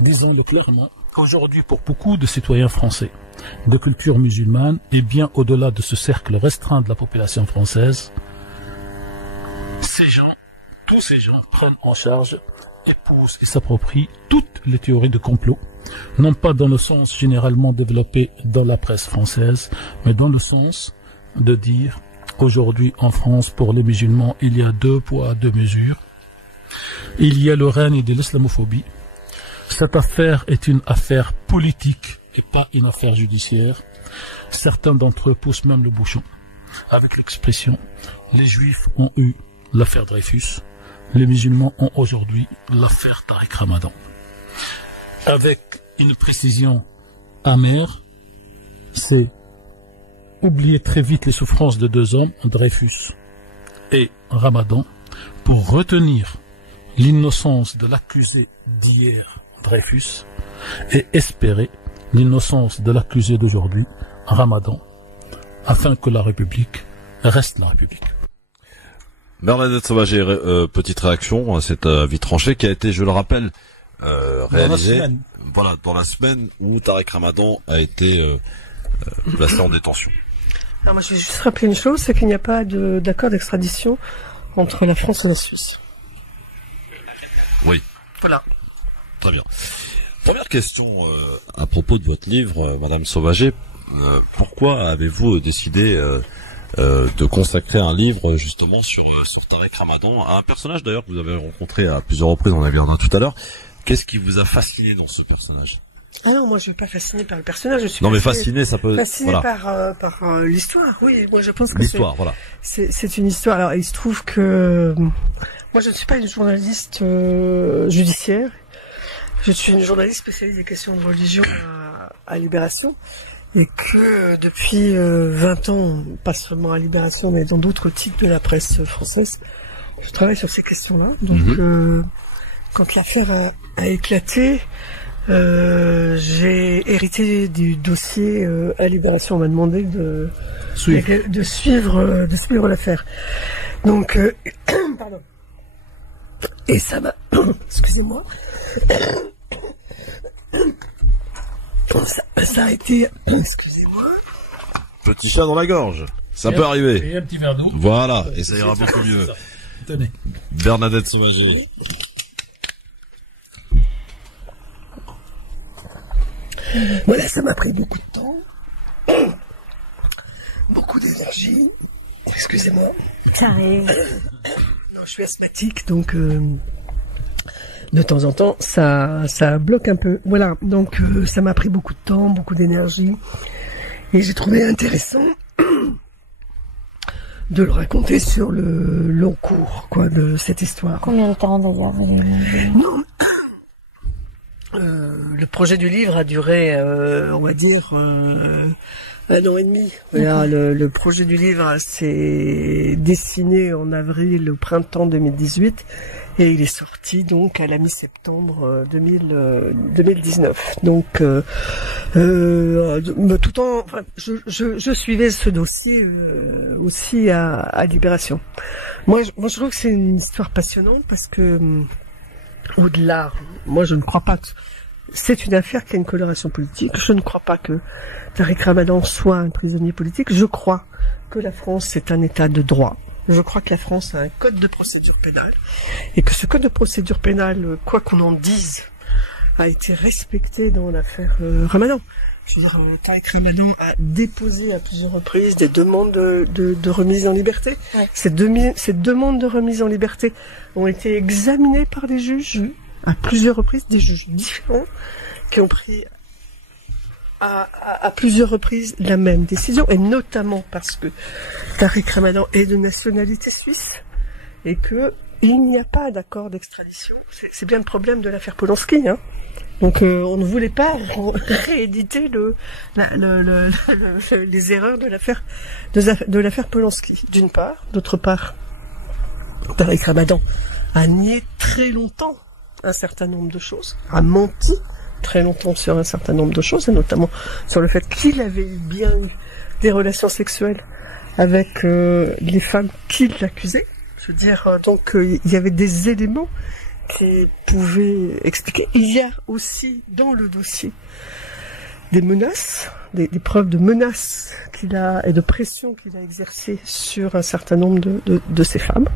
disons-le clairement, aujourd'hui pour beaucoup de citoyens français de culture musulmane et bien au-delà de ce cercle restreint de la population française, tous ces gens prennent en charge épouse et s'approprie toutes les théories de complot, non pas dans le sens généralement développé dans la presse française, mais dans le sens de dire aujourd'hui en France, pour les musulmans, il y a 2 poids, 2 mesures. Il y a le règne de l'islamophobie. Cette affaire est une affaire politique et pas une affaire judiciaire. Certains d'entre eux poussent même le bouchon avec l'expression « les juifs ont eu l'affaire Dreyfus, les musulmans ont aujourd'hui l'affaire Tariq Ramadan ». Avec une précision amère, c'est oublier très vite les souffrances de 2 hommes, Dreyfus et Ramadan, pour retenir l'innocence de l'accusé d'hier, Dreyfus, et espérer l'innocence de l'accusé d'aujourd'hui, Ramadan, afin que la République reste la République. Bernadette Sauvager, petite réaction à cette vie tranchée qui a été, je le rappelle, réalisée dans la semaine où Tariq Ramadan a été placé en détention. Alors moi, je vais juste rappeler une chose, c'est qu'il n'y a pas d'accord d'extradition entre la France et la Suisse. Oui. Voilà. Très bien. Première question à propos de votre livre, Madame Sauvager. Pourquoi avez-vous décidé de consacrer un livre justement sur Tariq Ramadan, un personnage d'ailleurs que vous avez rencontré à plusieurs reprises, on avait un tout à l'heure. Qu'est-ce qui vous a fasciné dans ce personnage? Ah non, moi je ne suis pas fasciné par le personnage, je suis fasciné, ça peut... Fasciné par l'histoire, oui, moi je pense que l'histoire, voilà. C'est une histoire. Alors il se trouve que moi je ne suis pas une journaliste judiciaire, je suis une journaliste spécialisée des questions de religion à Libération, et que depuis 20 ans, pas seulement à Libération, mais dans d'autres titres de la presse française, je travaille sur ces questions-là. Donc quand l'affaire a éclaté, j'ai hérité du dossier à Libération. On m'a demandé de suivre l'affaire. Donc, pardon. Et ça m'a, excusez-moi, ça a été, excusez-moi. Petit chat dans la gorge, ça peut arriver. Et un petit verre d'eau. Voilà, et ça ira beaucoup mieux. Tenez. Bernadette Sauvager. Voilà, ça m'a pris beaucoup de temps, beaucoup d'énergie. Excusez-moi. Ça arrive. Non, je suis asthmatique, donc de temps en temps, ça bloque un peu. Voilà, donc ça m'a pris beaucoup de temps, beaucoup d'énergie, et j'ai trouvé intéressant de le raconter sur le long cours, quoi, de cette histoire. Combien de temps d'ailleurs? Non. Le projet du livre a duré, on va dire, 1 an et demi. Voilà, le projet du livre s'est dessiné en avril, au printemps 2018, et il est sorti donc à la mi-septembre 2019. Donc, tout en, enfin, je suivais ce dossier aussi à Libération. Moi, je trouve que c'est une histoire passionnante parce que au-delà, moi je ne crois pas que c'est une affaire qui a une coloration politique. Je ne crois pas que Tariq Ramadan soit un prisonnier politique. Je crois que la France est un état de droit. Je crois que la France a un code de procédure pénale et que ce code de procédure pénale, quoi qu'on en dise, a été respecté dans l'affaire Ramadan. Je veux dire, Tariq Ramadan a déposé à plusieurs reprises des demandes de remise en liberté. Ouais. Ces demandes de remise en liberté ont été examinées par des juges à plusieurs reprises, des juges différents qui ont pris à plusieurs reprises la même décision, et notamment parce que Tariq Ramadan est de nationalité suisse et que il n'y a pas d'accord d'extradition. C'est bien le problème de l'affaire Polanski, hein. Donc on ne voulait pas rééditer les erreurs de l'affaire Polanski, d'une part. D'autre part, Tariq Ramadan a nié très longtemps un certain nombre de choses, a menti très longtemps sur un certain nombre de choses, et notamment sur le fait qu'il avait bien eu des relations sexuelles avec les femmes qui l'accusaient. Je veux dire, donc il y avait des éléments qui pouvaient expliquer. Il y a aussi dans le dossier des menaces, des preuves de menaces qu'il a et de pression qu'il a exercées sur un certain nombre de ces femmes.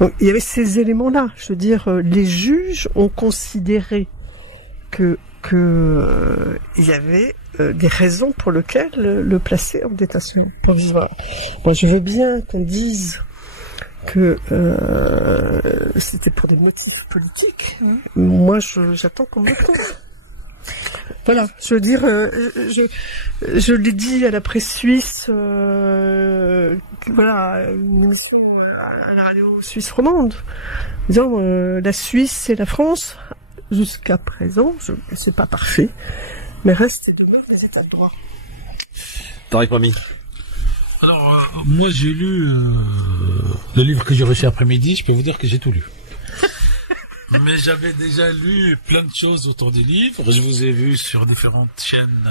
Donc, il y avait ces éléments-là. Je veux dire, les juges ont considéré que il y avait des raisons pour lesquelles le placer en détention provisoire. Moi, je veux bien qu'on dise que c'était pour des motifs politiques. Moi, j'attends qu'on me réponde. Voilà, je veux dire, je l'ai dit à la presse suisse, voilà, une émission à la radio suisse romande, disant la Suisse c'est la France. Jusqu'à présent, c'est pas parfait, mais reste et demeure des états de droit. Tariq Mami. Alors, moi j'ai lu le livre que j'ai reçu après-midi, je peux vous dire que j'ai tout lu. Mais j'avais déjà lu plein de choses autour des livres. Je vous ai vu sur différentes chaînes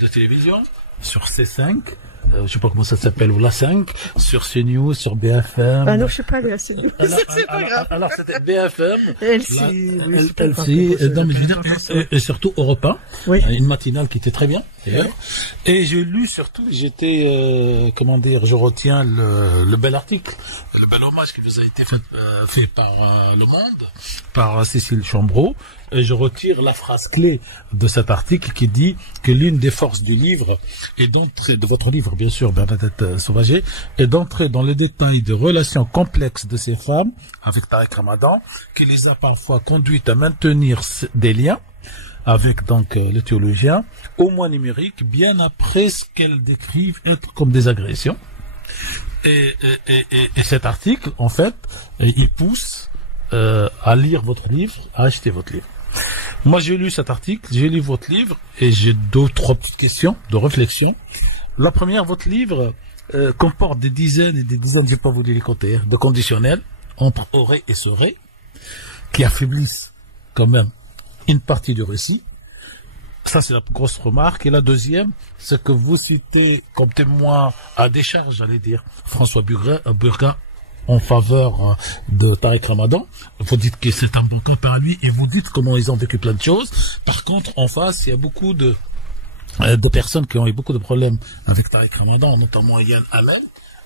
de télévision, sur C5, je sais pas comment ça s'appelle, ou la 5, sur CNews, sur BFM. Ah non, je sais pas aller à CNews. C'est pas grave. Alors c'était BFM, LCI, et surtout Europe 1, oui. Une matinale qui était très bien, d'ailleurs. Et j'ai lu surtout, je retiens le bel article, le bel hommage qui vous a été fait par Le Monde, par Cécile Chambreau. Et je retire la phrase clé de cet article qui dit que l'une des forces du livre, et d'entrer, de votre livre bien sûr, Bernadette Sauvager, est d'entrer dans les détails de relations complexes de ces femmes avec Tariq Ramadan, qui les a parfois conduites à maintenir des liens avec donc le théologien, au moins numériques, bien après ce qu'elles décrivent être comme des agressions. Et cet article, en fait, il pousse à lire votre livre, à acheter votre livre. Moi, j'ai lu cet article, j'ai lu votre livre, et j'ai 2 ou 3 petites questions de réflexion. La première, votre livre comporte des dizaines et des dizaines, je n'ai pas voulu les compter, de conditionnels entre aurait et serait, qui affaiblissent quand même une partie du récit. Ça, c'est la grosse remarque. Et la deuxième, c'est que vous citez comme témoin à décharge, j'allais dire, François Burga, en faveur de Tariq Ramadan. Vous dites que c'est un bon cas par lui et vous dites comment ils ont vécu plein de choses. Par contre, en face, il y a beaucoup de personnes qui ont eu beaucoup de problèmes avec Tariq Ramadan, notamment Yann Hamel.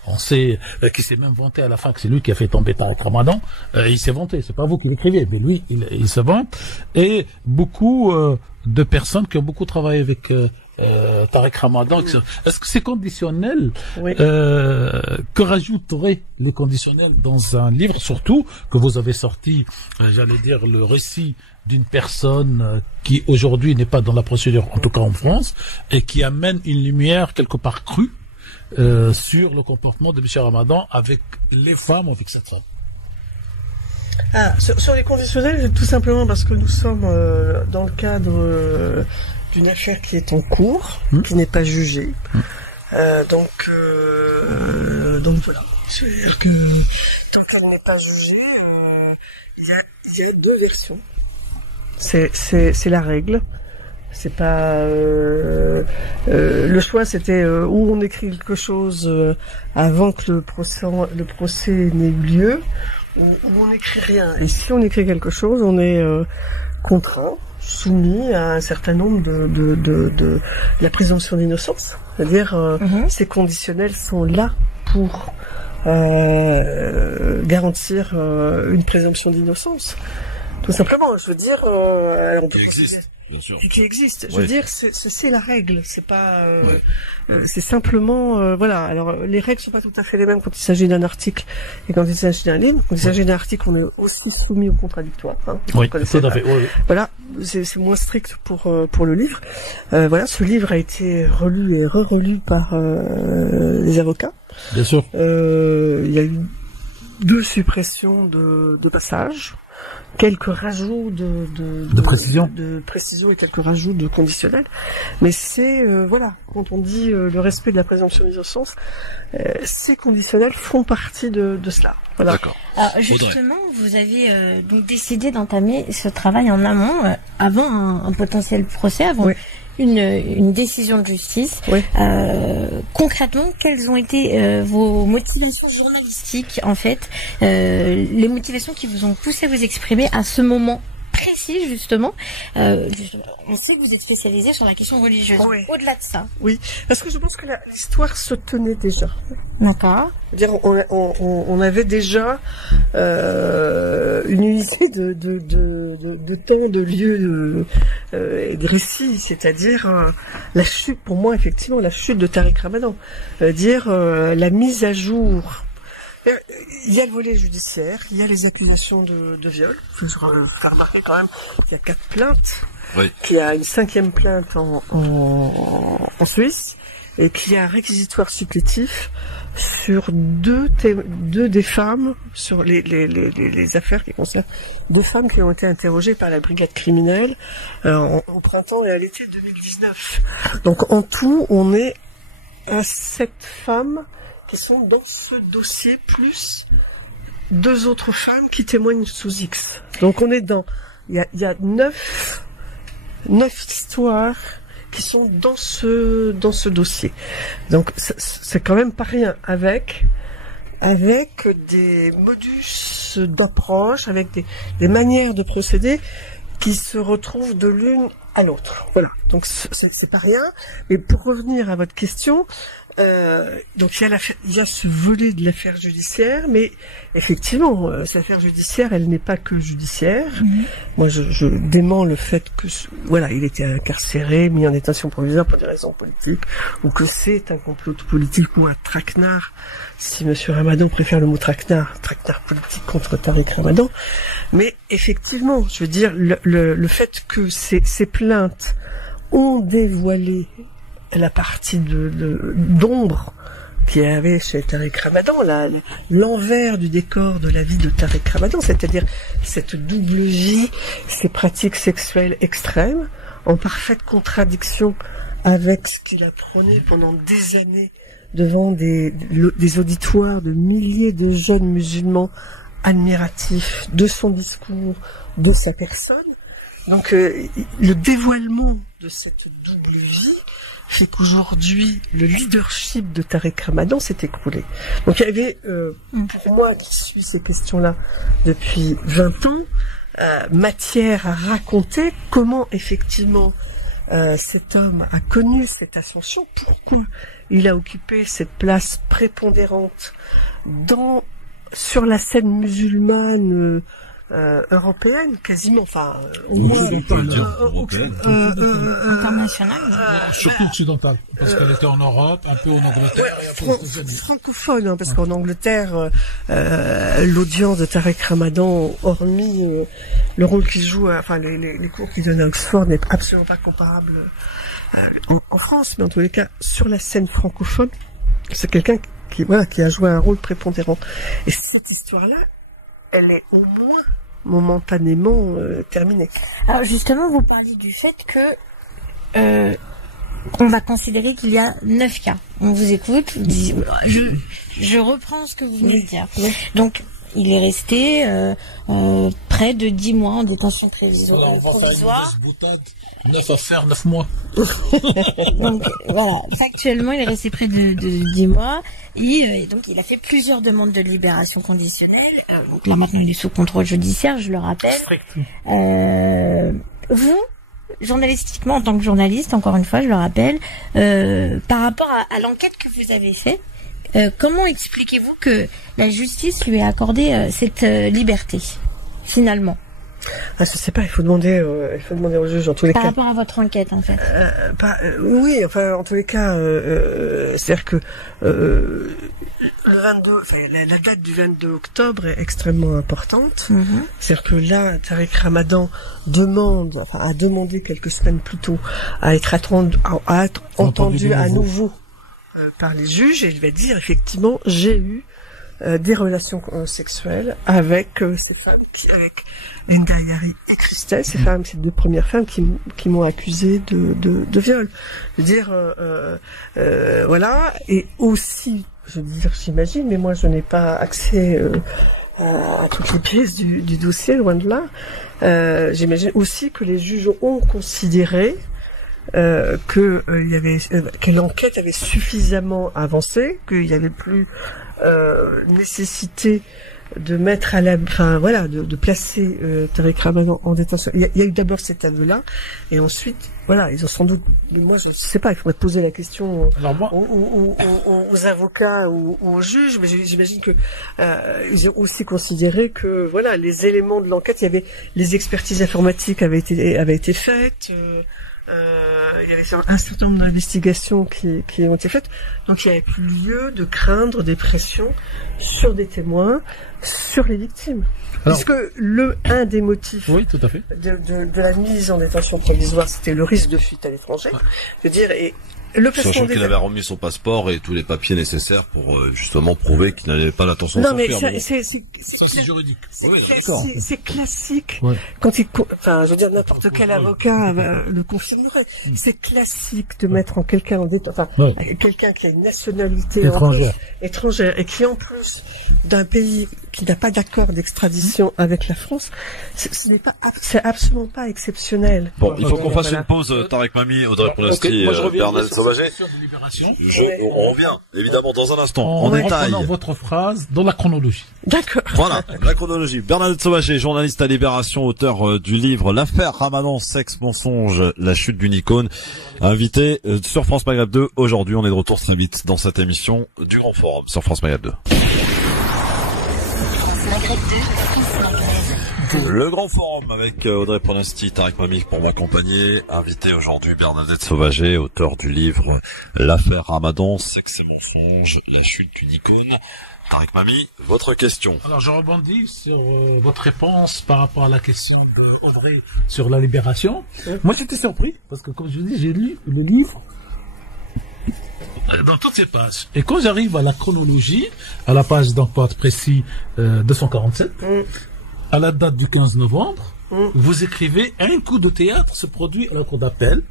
On sait qu'il s'est même vanté à la fin que c'est lui qui a fait tomber Tariq Ramadan. Il s'est vanté, c'est pas vous qui l'écrivez, mais lui, il se vante. Et beaucoup de personnes qui ont beaucoup travaillé avec Tariq Ramadan. Est-ce que c'est conditionnel? Oui. Que rajouteraient les conditionnels dans un livre, surtout que vous avez sorti, j'allais dire, le récit d'une personne qui aujourd'hui n'est pas dans la procédure, en tout cas en France, et qui amène une lumière quelque part crue sur le comportement de M. Ramadan avec les femmes, avec cette femme. Sur les conditionnels, tout simplement parce que nous sommes dans le cadre d'une affaire qui est en cours, qui n'est pas jugée. Donc voilà. C'est-à-dire que tant qu'elle n'est pas jugée, il y a 2 versions. C'est la règle. C'est pas le choix, c'était où on écrit quelque chose avant que le procès n'ait eu lieu, ou on n'écrit rien. Et si on écrit quelque chose, on est contraint, soumis à un certain nombre de la présomption d'innocence. C'est-à-dire ces conditionnels sont là pour garantir une présomption d'innocence. Tout simplement, je veux dire, qui existe, bien sûr. Qui existe. Je veux dire, c'est la règle. C'est pas, c'est simplement, voilà. Alors, les règles sont pas tout à fait les mêmes quand il s'agit d'un article et quand il s'agit d'un livre. Quand il s'agit d'un article, on est aussi soumis au contradictoire. Hein, oui, tout à fait. Oui. Voilà, c'est moins strict pour le livre. Voilà, ce livre a été relu et re-relu par les avocats. Bien sûr. Il y a eu 2 suppressions de passages. Quelques rajouts de précision et quelques rajouts de conditionnels, mais c'est voilà, quand on dit le respect de la présomption d'innocence, ces conditionnels font partie de cela. Voilà. D'accord. Alors justement, vous avez donc décidé d'entamer ce travail en amont, avant un potentiel procès, avant une décision de justice. Oui. Concrètement, quelles ont été vos motivations journalistiques, en fait, les motivations qui vous ont poussé à vous exprimer à ce moment précis justement. On sait que vous êtes spécialisé sur la question religieuse. Oui. Au-delà de ça. Oui, parce que je pense que l'histoire se tenait déjà. D'accord. C'est-à-dire, on avait déjà une unité de temps, de lieu, de récit, c'est-à-dire la chute, pour moi effectivement, la chute de Tariq Ramadan, la mise à jour. Il y a le volet judiciaire, il y a les accusations de viol. Je faire remarquer quand même qu'il y a 4 plaintes, oui. Qu'il y a une 5e plainte en Suisse, et qu'il y a un réquisitoire supplétif sur deux des femmes, sur les affaires qui concernent 2 femmes qui ont été interrogées par la brigade criminelle au printemps et à l'été 2019. Donc en tout, on est à 7 femmes qui sont dans ce dossier, plus 2 autres femmes qui témoignent sous X. Donc on est il y a 9 histoires qui sont dans ce dossier. Donc c'est quand même pas rien, avec des modus d'approche, avec des manières de procéder qui se retrouvent de l'une à l'autre. Voilà. Donc c'est pas rien. Mais pour revenir à votre question, donc il y a ce volet de l'affaire judiciaire, mais effectivement, cette affaire judiciaire, elle n'est pas que judiciaire. Moi, je dément le fait que, voilà, il était incarcéré, mis en détention provisoire pour des raisons politiques, ou que c'est un complot politique ou un traquenard, si Monsieur Ramadan préfère le mot traquenard politique contre Tariq Ramadan. Mais effectivement, je veux dire, le fait que ces plaintes ont dévoilé la partie d'ombre qu'il y avait chez Tariq Ramadan, l'envers du décor de la vie de Tariq Ramadan, c'est-à-dire cette double vie, ces pratiques sexuelles extrêmes, en parfaite contradiction avec ce qu'il a prôné pendant des années devant des auditoires de milliers de jeunes musulmans admiratifs de son discours, de sa personne. Donc le dévoilement de cette double vie fait qu'aujourd'hui, le leadership de Tariq Ramadan s'est écroulé. Donc il y avait, pour moi qui suis ces questions-là depuis 20 ans, matière à raconter comment effectivement cet homme a connu cette ascension, pourquoi il a occupé cette place prépondérante sur la scène musulmane européenne, quasiment, enfin, au moins internationale, surtout occidentale, parce qu'elle était en Europe, un peu en Angleterre, francophone, hein, parce qu'en Angleterre, l'audience de Tariq Ramadan, hormis le rôle qu'il joue, enfin les cours qu'il donne à Oxford, n'est absolument pas comparable en France, mais en tous les cas, sur la scène francophone, c'est quelqu'un qui a joué un rôle prépondérant. Et cette histoire-là, elle est au moins momentanément terminée. Alors justement, vous parlez du fait que on va considérer qu'il y a 9 cas. On vous écoute, je reprends ce que vous venez de dire. Oui. Donc, il est resté près de 10 mois en détention provisoire. 9 affaires, 9 mois. Donc voilà, factuellement, il est resté près de 10 mois. Et donc, il a fait plusieurs demandes de libération conditionnelle. Donc là, maintenant, il est sous contrôle judiciaire, je le rappelle. Vous, journalistiquement, en tant que journaliste, encore une fois, je le rappelle, par rapport à l'enquête que vous avez faite, comment expliquez-vous que la justice lui a accordé cette liberté, finalement? Je sais pas, il faut demander au juge en tous les cas. Par rapport à votre enquête, en fait. Oui, enfin, en tous les cas, c'est-à-dire que le 22, enfin, la date du 22 octobre est extrêmement importante. C'est-à-dire que là, Tariq Ramadan a demandé quelques semaines plus tôt à être entendu à nouveau par les juges, et il va dire effectivement, j'ai eu des relations sexuelles avec ces femmes, avec Enda Ayari et Christelle, ces 2 premières femmes qui m'ont accusé de viol. Je veux dire, voilà, et aussi, je veux dire, j'imagine, mais moi je n'ai pas accès à toutes les pièces du dossier, loin de là. J'imagine aussi que les juges ont considéré que l'enquête avait suffisamment avancé, qu'il n'y avait plus nécessité de mettre de placer Tariq Ramadan en détention. Il y a eu d'abord cet aveu-là, et ensuite, voilà, ils ont sans doute, moi je sais pas, il faudrait poser la question aux avocats ou aux juges, mais j'imagine que ils ont aussi considéré que voilà, les éléments de l'enquête, il y avait les expertises informatiques avaient été faites. Il y avait un certain nombre d'investigations qui ont été faites, donc il n'y avait plus lieu de craindre des pressions sur des témoins, sur les victimes. Alors, puisque un des motifs tout à fait. de la mise en détention provisoire, c'était le risque de fuite à l'étranger. Je veux dire, et le sachant qu'il avait remis son passeport et tous les papiers nécessaires pour justement prouver qu'il n'avait pas l'intention de s'enfuir. Ça c'est juridique. C'est classique. Ouais. Je veux dire, n'importe quel avocat le confirmerait. C'est classique de mettre quelqu'un en détention, quelqu'un qui a une nationalité étrangère et qui en plus d'un pays qui n'a pas d'accord d'extradition avec la France, c'est absolument pas exceptionnel. Bon, il faut qu'on fasse une pause, Tariq Mami, Audrey Pronesti, Bernadette Sauvager. On revient, évidemment, dans un instant, en détail. Reprenons votre phrase dans la chronologie. D'accord. Voilà, la chronologie. Bernadette Sauvager, journaliste à Libération, auteur du livre L'affaire Ramadan, sexe, mensonge, la chute d'une icône, invité sur France Maghreb 2. Aujourd'hui, on est de retour très vite dans cette émission du Grand Forum sur France Maghreb 2. Le Grand Forum avec Audrey Pronesti, Tariq Mami pour m'accompagner. Invité aujourd'hui Bernadette Sauvager, auteur du livre L'affaire Ramadan, sexe et mensonge, la chute d'une icône. Tariq Mami, votre question. Alors je rebondis sur votre réponse par rapport à la question d'Audrey sur la Libération. Moi j'étais surpris parce que comme je vous dis, j'ai lu le livre dans toutes ces pages. Et quand j'arrive à la chronologie, à la page d'emploi précis 247, à la date du 15 novembre, vous écrivez « Un coup de théâtre se produit à la cour d'appel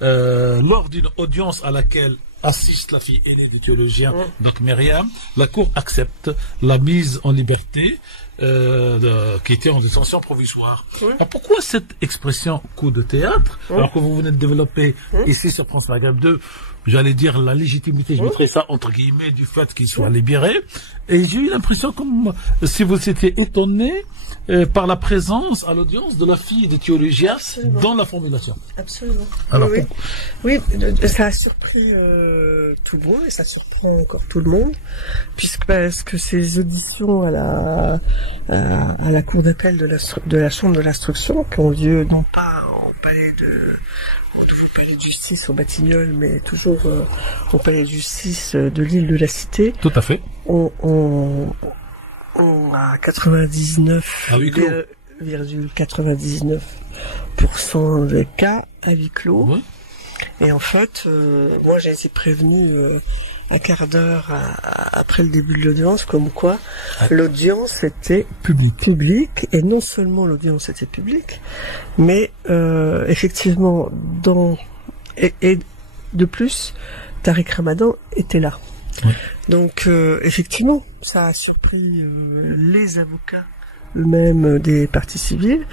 lors d'une audience à laquelle assiste la fille aînée du théologien, donc Myriam. La cour accepte la mise en liberté qui était en détention provisoire. Alors pourquoi cette expression « coup de théâtre » alors que vous venez de développer ici sur France Maghreb 2, j'allais dire la légitimité, je mettrais ça entre guillemets, du fait qu'il soit libéré, et j'ai eu l'impression comme si vous étiez étonné par la présence à l'audience de la fille des théologiens dans la formulation. Absolument. Alors, oui, ça a surpris tout le monde et ça surprend encore tout le monde, parce que ces auditions à la cour d'appel de la chambre de l'instruction qui ont lieu non pas au nouveau palais de justice au Batignolles, mais toujours au palais de justice de l'île de la Cité. Tout à fait. On a 99,99% des cas à huis clos. Oui. Et en fait, moi j'ai été prévenu un quart d'heure après le début de l'audience, comme quoi l'audience était publique, et non seulement l'audience était publique, mais effectivement et de plus, Tariq Ramadan était là. Oui. Donc effectivement, ça a surpris les avocats eux-mêmes des parties civiles.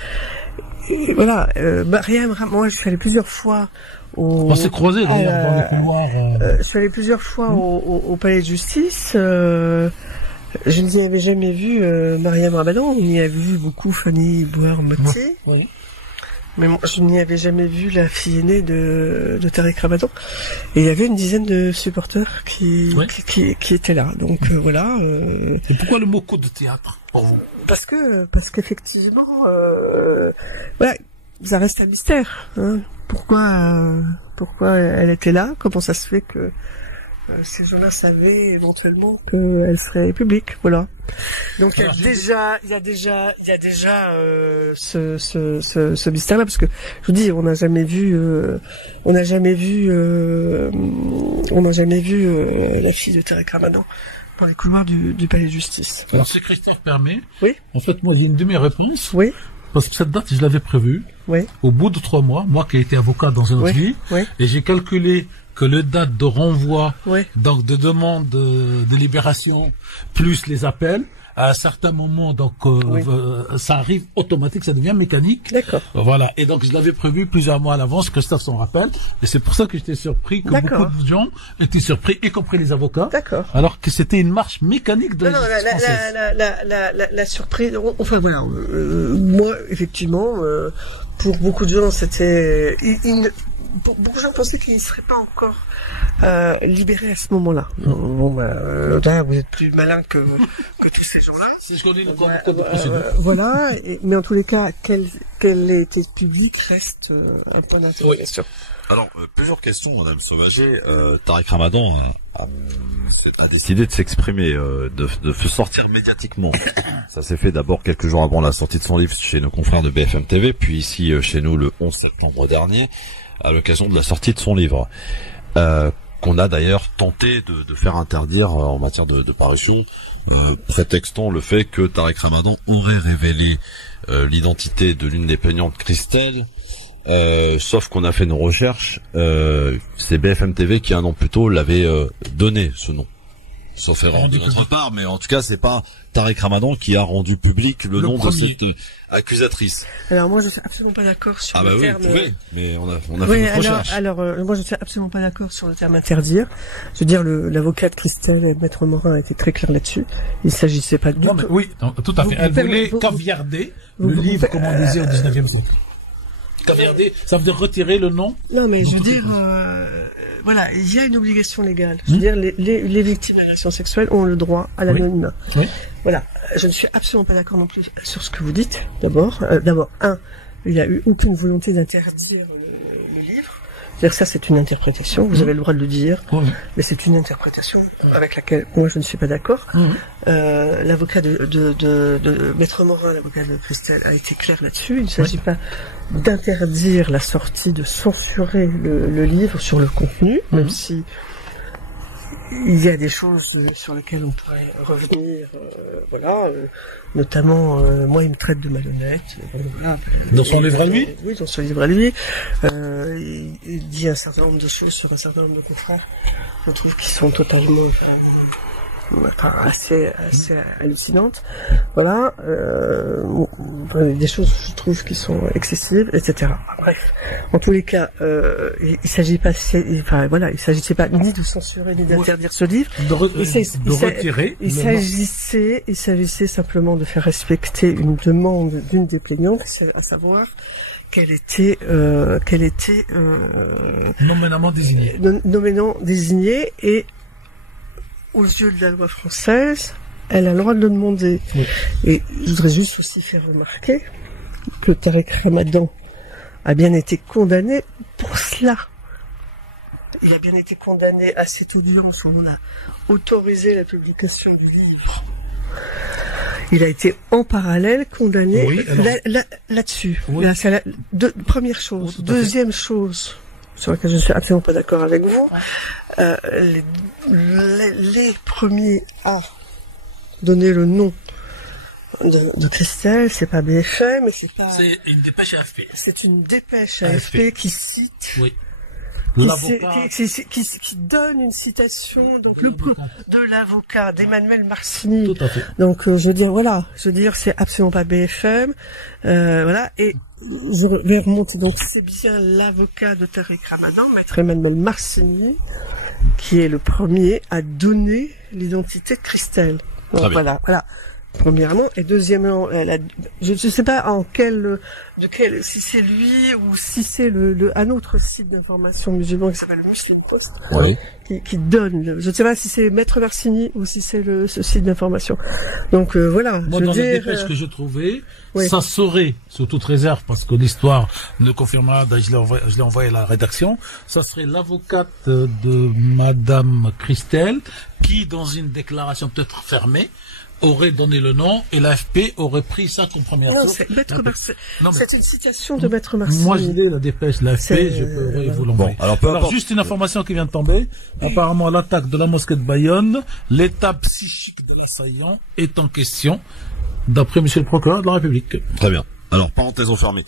Et voilà, Myriam, moi je suis allé plusieurs fois on s'est croisés d'ailleurs dans les couloirs. Je suis allé plusieurs fois au palais de justice. Je n'y avais jamais vu Myriam Ramadan. On y avait vu beaucoup Fanny Bouhar-Mottier. Oui. Mais moi, je n'y avais jamais vu la fille aînée de Tariq Ramadan. Et il y avait une dizaine de supporters qui étaient là. Donc voilà. Et pourquoi le mot coup de théâtre pour vous ? Parce qu'effectivement, voilà, ça reste un mystère. Hein. Pourquoi elle était là? Comment ça se fait que ces gens-là savaient éventuellement qu'elle serait publique? Voilà. Donc il y a déjà ce mystère-là, parce que je vous dis, on n'a jamais vu la fille de Tariq Ramadan dans les couloirs du palais de justice. Alors si Christophe permet, oui. En fait moi j'ai une demi-réponse. Oui. Parce que cette date je l'avais prévue. Oui. Au bout de 3 mois, moi qui ai été avocat dans une autre vie, et j'ai calculé que le date de renvoi, donc de demande de libération, plus les appels, à un certain moment, donc ça arrive automatique, ça devient mécanique. D'accord. Voilà. Et donc je l'avais prévu plusieurs mois à l'avance, Christophe s'en rappelle. Et c'est pour ça que j'étais surpris, que beaucoup de gens étaient surpris, y compris les avocats. D'accord. Alors que c'était une marche mécanique de la surprise. Enfin voilà. Moi, effectivement, pour beaucoup de gens, c'était. Beaucoup de gens pensaient qu'il ne serait pas encore libéré à ce moment-là. Bon, là, vous êtes plus malin que tous ces gens-là. C'est ce qu'on dit le code de procédure. Voilà, mais en tous les cas, quel était public reste un point d'interrogation. Alors, plusieurs questions, Madame Sauvager. Tariq Ramadan a décidé de s'exprimer, de sortir médiatiquement. Ça s'est fait d'abord quelques jours avant la sortie de son livre chez nos confrères de BFM TV, puis ici chez nous le 11 septembre dernier, à l'occasion de la sortie de son livre, qu'on a d'ailleurs tenté de faire interdire en matière de parution, prétextant le fait que Tariq Ramadan aurait révélé l'identité de l'une des plaignantes, Christelle. Sauf qu'on a fait nos recherches, c'est BFM TV qui un an plus tôt l'avait donné ce nom. Sauf erreur de notre part, mais en tout cas c'est pas Tariq Ramadan qui a rendu public le nom de cette accusatrice. Alors moi je suis absolument pas d'accord sur le terme. Vous pouvez, mais on a fait nos recherches. Alors moi je suis absolument pas d'accord sur le terme interdire. Je veux dire l'avocate Christelle et Maître Morin a été très clair là-dessus. Il s'agissait pas du tout. Oui, tout à fait. Elle voulait caviarder le livre comme on disait au 19e siècle. Caviarder, ça veut dire retirer le nom. Non, mais je veux dire, voilà, il y a une obligation légale. Je veux dire, les victimes d'agressions sexuelles ont le droit à l'anonymat. Oui. Voilà, je ne suis absolument pas d'accord non plus sur ce que vous dites. D'abord, il n'y a eu aucune volonté d'interdire le livre. C'est-à-dire ça, c'est une interprétation. Vous avez le droit de le dire, mais c'est une interprétation avec laquelle moi je ne suis pas d'accord. L'avocat de Maître Morin, l'avocat de Christelle, a été clair là-dessus. Il ne s'agit pas d'interdire la sortie, de censurer le livre sur le contenu, même si il y a des choses sur lesquelles on pourrait revenir, notamment, moi il me traite de malhonnête. Dans son livre à lui? Oui, dans son livre à lui. Il dit un certain nombre de choses sur un certain nombre de confrères, je trouve qu'ils sont totalement assez hallucinantes. Voilà, des choses je trouve qui sont excessives, etc. Bref, en tous les cas, il s'agissait pas ni de censurer ni d'interdire ce livre. De retirer. Il s'agissait simplement de faire respecter une demande d'une des plaignantes, à savoir qu'elle était nommément désignée et aux yeux de la loi française, elle a le droit de le demander. Oui. Et je voudrais juste aussi faire remarquer que Tariq Ramadan a bien été condamné pour cela. Il a bien été condamné à cette audience où on a autorisé la publication du livre. Il a été en parallèle condamné là-dessus. Oui. Là, c'est première chose. Oui, deuxième chose sur laquelle je ne suis absolument pas d'accord avec vous, les premiers à donner le nom de Christelle, c'est pas BFM, mais c'est pas... C'est une dépêche AFP. C'est une dépêche AFP qui cite... Oui. Qui donne une citation de l'avocat d'Emmanuel Marcini. Tout à fait. Donc je veux dire c'est absolument pas BFM, voilà. Et je vais remonter, donc c'est bien l'avocat de Tariq Ramadan, Maître Emmanuel Marcini, qui est le premier à donner l'identité de Christelle. Donc, voilà. Premièrement, et deuxièmement, je ne sais pas si c'est lui ou si c'est un autre site d'information musulman qui s'appelle Muslim Post, qui donne, je ne sais pas si c'est Maître Marcini ou si c'est ce site d'information. Donc voilà. Moi, dans les dépêches que je trouvais, ça saurait, sous toute réserve, parce que l'histoire le confirmera, je l'ai envoyé à la rédaction, ça serait l'avocate de Madame Christelle, qui, dans une déclaration peut-être fermée, aurait donné le nom et l'AFP aurait pris ça comme première source. C'est une citation de Maître Marcini. Moi, j'ai lu la dépêche de l'AFP, je peux vous l'envoyer. Alors, juste une information qui vient de tomber. Apparemment, l'attaque de la mosquée de Bayonne, l'état psychique de l'assaillant est en question, d'après monsieur le procureur de la République. Très bien. Alors, parenthèse fermée.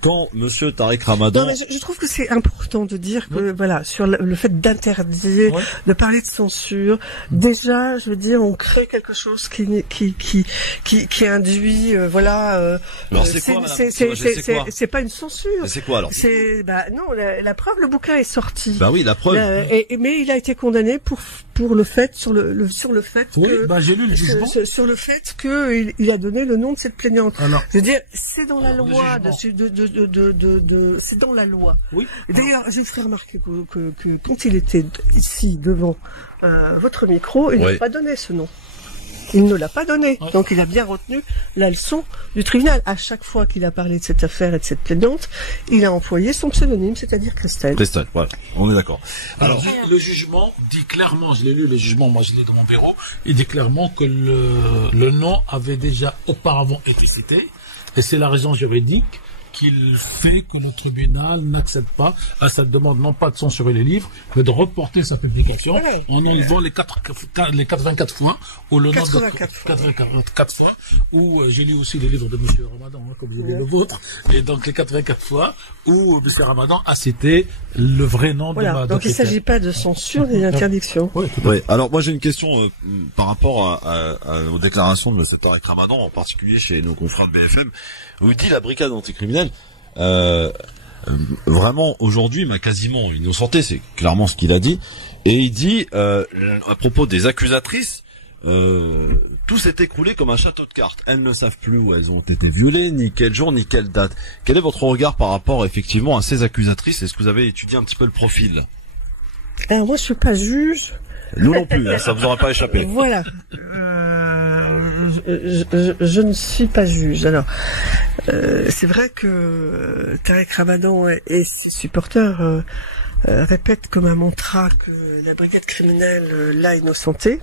Quand Monsieur Tariq Ramadan... Non, mais je trouve que c'est important de dire que, voilà, sur le fait d'interdire, de parler de censure, déjà, je veux dire, on crée quelque chose qui induit, voilà... Alors, c'est pas une censure. Mais c'est quoi, alors? Non, la preuve, le bouquin est sorti. Bah oui, la preuve. Mais il a été condamné pour le fait, sur le fait que... j'ai lu le jugement. Sur le fait qu'il a donné le nom de cette plaignante. Alors, je veux dire, c'est dans la loi, c'est dans la loi. Oui. D'ailleurs, je vous ferai remarquer que quand il était ici devant votre micro, il n'a pas donné ce nom. Il ne l'a pas donné. Ouais. Donc il a bien retenu la leçon du tribunal. À chaque fois qu'il a parlé de cette affaire et de cette plaignante, il a employé son pseudonyme, c'est-à-dire Christelle. Christelle, voilà. On est d'accord. Alors, le jugement dit clairement, je l'ai lu, le jugement, moi je l'ai dans mon bureau, il dit clairement que le nom avait déjà auparavant été cité, et c'est la raison juridique qu'il fait que le tribunal n'accède pas à cette demande, non pas de censurer les livres, mais de reporter sa publication en enlevant les 84 fois, ou le nom de 84 fois, où j'ai lu aussi les livres de Monsieur Ramadan, comme j'ai lu le vôtre, et donc les 84 fois où Monsieur Ramadan a cité le vrai nom de ma... Donc il ne s'agit pas de censure ni d'interdiction. Oui. Alors moi j'ai une question par rapport aux déclarations de M. Tariq Ramadan, en particulier chez nos confrères de BFM, où il dit la brigade anticriminelle vraiment aujourd'hui m'a quasiment innocenté, c'est clairement ce qu'il a dit, et il dit à propos des accusatrices, tout s'est écroulé comme un château de cartes. Elles ne savent plus où elles ont été violées, ni quel jour, ni quelle date. Quel est votre regard par rapport effectivement à ces accusatrices? Est-ce que vous avez étudié un petit peu le profil? Alors moi je suis pas juge. Nous non plus, ça vous aura pas échappé. Voilà. Je ne suis pas juge. Alors, c'est vrai que Tariq Ramadan et ses supporters répètent comme un mantra que la brigade criminelle l'a innocenté.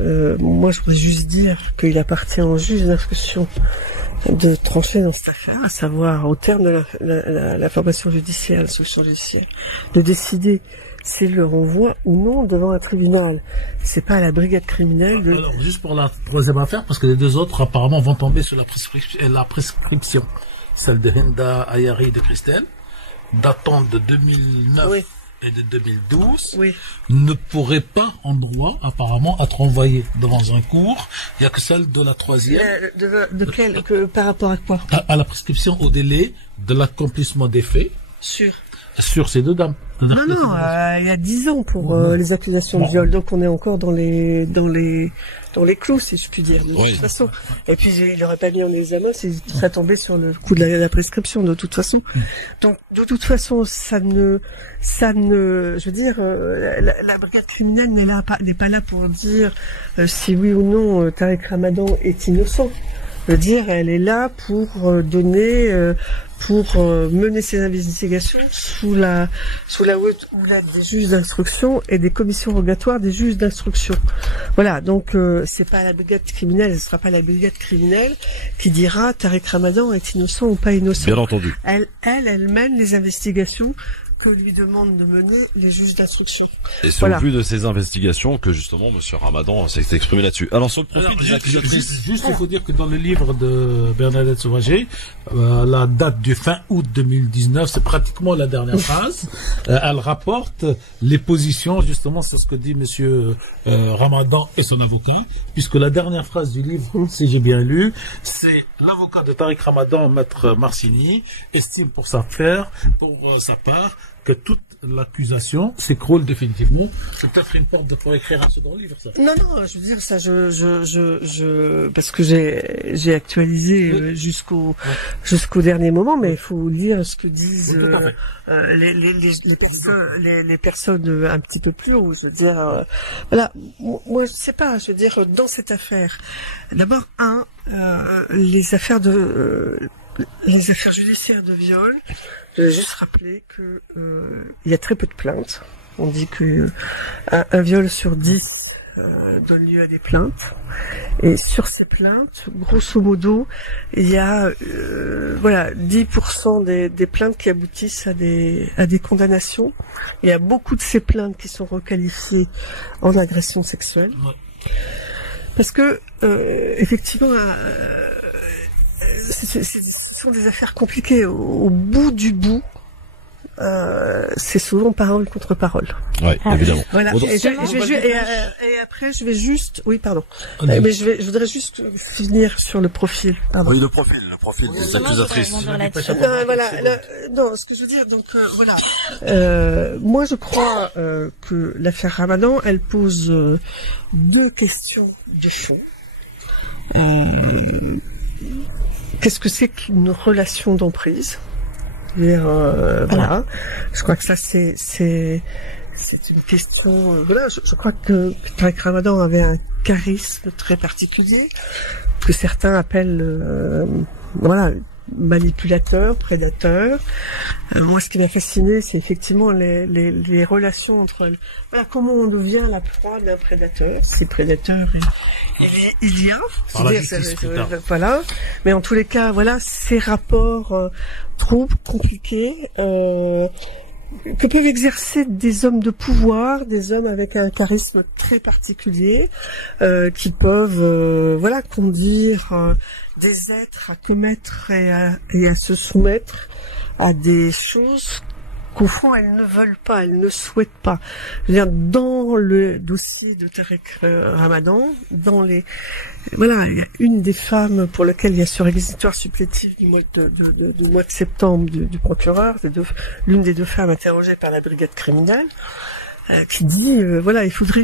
Moi, je voudrais juste dire qu'il appartient au juge d'instruction de trancher dans cette affaire, à savoir, au terme de la formation judiciaire, la solution judiciaire, de décider s'il le renvoie ou non devant un tribunal. C'est pas à la brigade criminelle de... Alors, juste pour la troisième affaire, parce que les deux autres, apparemment, vont tomber sur la prescription. Celle de Hinda Ayari de Christelle, datant de 2009 et de 2012, ne pourrait pas, en droit, apparemment, être envoyée devant un cours. Il n'y a que celle de la troisième. Par rapport à quoi? À la prescription au délai de l'accomplissement des faits. Sur ces deux dames. Non, il y a 10 ans pour les accusations de viol. Donc on est encore dans les clous, si je puis dire, de toute façon. Et puis il n'aurait pas mis en examen s'il serait tombé sur le coup de la prescription, de toute façon. Donc de toute façon, je veux dire, la brigade criminelle n'est pas là pour dire si oui ou non Tariq Ramadan est innocent. Je veux dire, elle est là pour mener ses investigations sous la haute houlette des juges d'instruction et des commissions rogatoires des juges d'instruction. Voilà, donc c'est pas la brigade criminelle, ce sera pas la brigade criminelle qui dira Tariq Ramadan est innocent ou pas innocent. Bien entendu. Elle mène les investigations que lui demandent de mener les juges d'instruction. Et c'est au plus de ces investigations que justement Monsieur Ramadan s'est exprimé là-dessus. Alors sur le profil des accusatrices, juste il faut dire que dans le livre de Bernadette Sauvager, la date du fin août 2019, c'est pratiquement la dernière phrase. Elle rapporte les positions, justement, c'est ce que dit Monsieur Ramadan et son avocat, puisque la dernière phrase du livre, si j'ai bien lu, c'est l'avocat de Tariq Ramadan, Maître Marcini, estime pour sa part que toute l'accusation s'écroule définitivement. C'est peut-être une porte pour écrire un second livre, ça. Non, je veux dire ça, parce que j'ai actualisé jusqu'au dernier moment, mais il faut lire ce que disent les personnes un petit peu plus haut. Je veux dire, voilà, moi je sais pas. Je veux dire, dans cette affaire, d'abord les affaires judiciaires de viol. Je vais juste rappeler que il y a très peu de plaintes. On dit que un viol sur 10 donne lieu à des plaintes. Et sur ces plaintes, grosso modo, il y a 10% des plaintes qui aboutissent à des condamnations. Il y a beaucoup de ces plaintes qui sont requalifiées en agression sexuelle. Parce que effectivement ce sont des affaires compliquées. Au bout du bout, c'est souvent parole contre parole. Ouais, évidemment. Voilà. Et après, je vais juste. Oui, pardon. Mais je voudrais juste finir sur le profil. Pardon. Oui, le profil des accusatrices. Voilà. Non, ce que je veux dire, donc voilà. Moi, je crois que l'affaire Ramadan, elle pose deux questions de fond. Qu'est-ce que c'est qu'une relation d'emprise? Voilà. Je crois que ça c'est une question. Voilà, je crois que Tariq Ramadan avait un charisme très particulier que certains appellent voilà, manipulateur, prédateur. Moi, ce qui m'a fasciné, c'est effectivement les relations entre elles. Voilà, comment on devient la proie d'un prédateur. Si prédateur il y a, voilà. Mais en tous les cas, voilà, ces rapports troubles, compliqués, que peuvent exercer des hommes de pouvoir, des hommes avec un charisme très particulier, qui peuvent, voilà, conduire des êtres à commettre et à se soumettre à des choses qu'au fond elles ne veulent pas, elles ne souhaitent pas. Je veux dire, dans le dossier de Tariq Ramadan, voilà, il y a une des femmes pour laquelle il y a ce réquisitoire supplétif du mois de septembre du procureur, l'une des deux femmes interrogées par la brigade criminelle, qui dit, voilà, il faudrait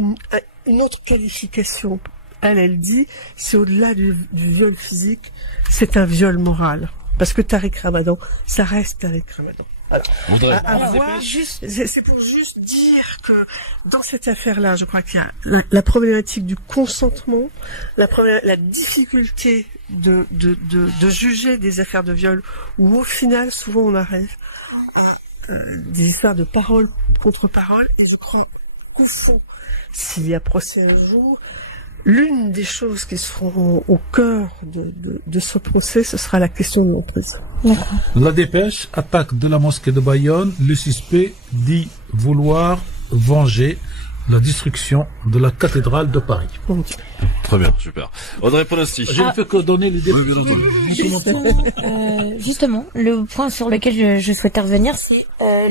une autre qualification. Elle dit, c'est au-delà du viol physique, c'est un viol moral. Parce que Tariq Ramadan, ça reste Tariq Ramadan. Alors, c'est pour juste dire que dans cette affaire-là, je crois qu'il y a la problématique du consentement, la difficulté de juger des affaires de viol, où au final, souvent on arrive à des histoires de parole contre parole, et je crois qu'au fond, s'il y a procès un jour, l'une des choses qui seront au cœur de ce procès, ce sera la question de l'emprise. La dépêche, attaque de la mosquée de Bayonne, le suspect dit vouloir venger la destruction de la cathédrale de Paris. Très bien, super. Audrey Pronosti. Je ne fais que donner les détails. Justement, le point sur lequel je souhaitais revenir, c'est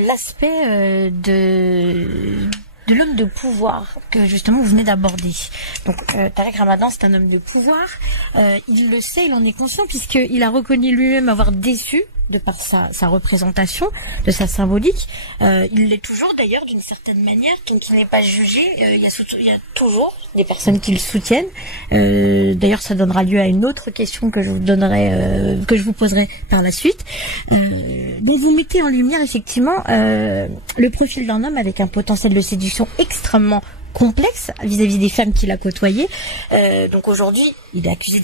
l'aspect de l'homme de pouvoir que justement vous venez d'aborder. Donc Tariq Ramadan, c'est un homme de pouvoir. Il le sait, il en est conscient puisqu'il a reconnu lui-même avoir déçu de par sa représentation, de sa symbolique. Il l'est toujours d'ailleurs d'une certaine manière, tant qu'il n'est pas jugé. Il y a toujours des personnes qui le soutiennent. D'ailleurs, ça donnera lieu à une autre question que je vous poserai par la suite. Donc vous mettez en lumière effectivement le profil d'un homme avec un potentiel de séduction extrêmement complexe vis-à-vis des femmes qu'il a côtoyées. Donc aujourd'hui, il est accusé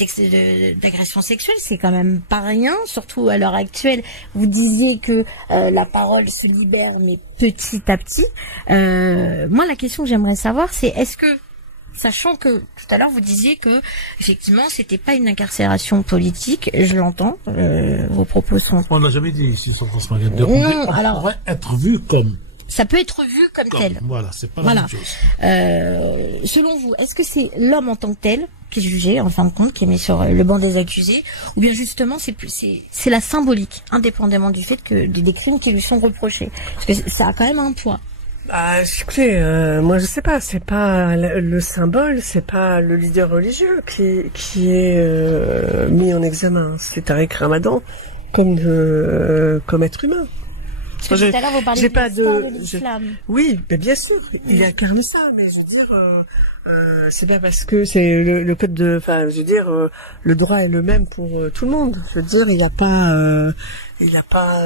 d'agression sexuelle, c'est quand même pas rien, surtout à l'heure actuelle. Vous disiez que la parole se libère, mais petit à petit. Moi, la question que j'aimerais savoir, c'est est-ce que, sachant que tout à l'heure vous disiez que effectivement c'était pas une incarcération politique, je l'entends, vos propos sont... On l'a jamais dit ici sur France Magazine. On pourrait être vu comme... Ça peut être vu comme tel. Voilà, c'est pas la même chose. Selon vous, est-ce que c'est l'homme en tant que tel qui est jugé, en fin de compte, qui est mis sur le banc des accusés, ou bien justement c'est la symbolique, indépendamment du fait que des crimes qui lui sont reprochés, parce que ça a quand même un poids. Écoutez, moi je sais pas, c'est pas le symbole, c'est pas le leader religieux qui est mis en examen, c'est Tariq Ramadan comme être humain. Parce que tout à l'heure vous parliez de l'islam. Oui, mais bien sûr, il incarne ça, mais je veux dire, c'est pas parce que c'est le code de, enfin, je veux dire, le droit est le même pour tout le monde. Je veux dire, il a pas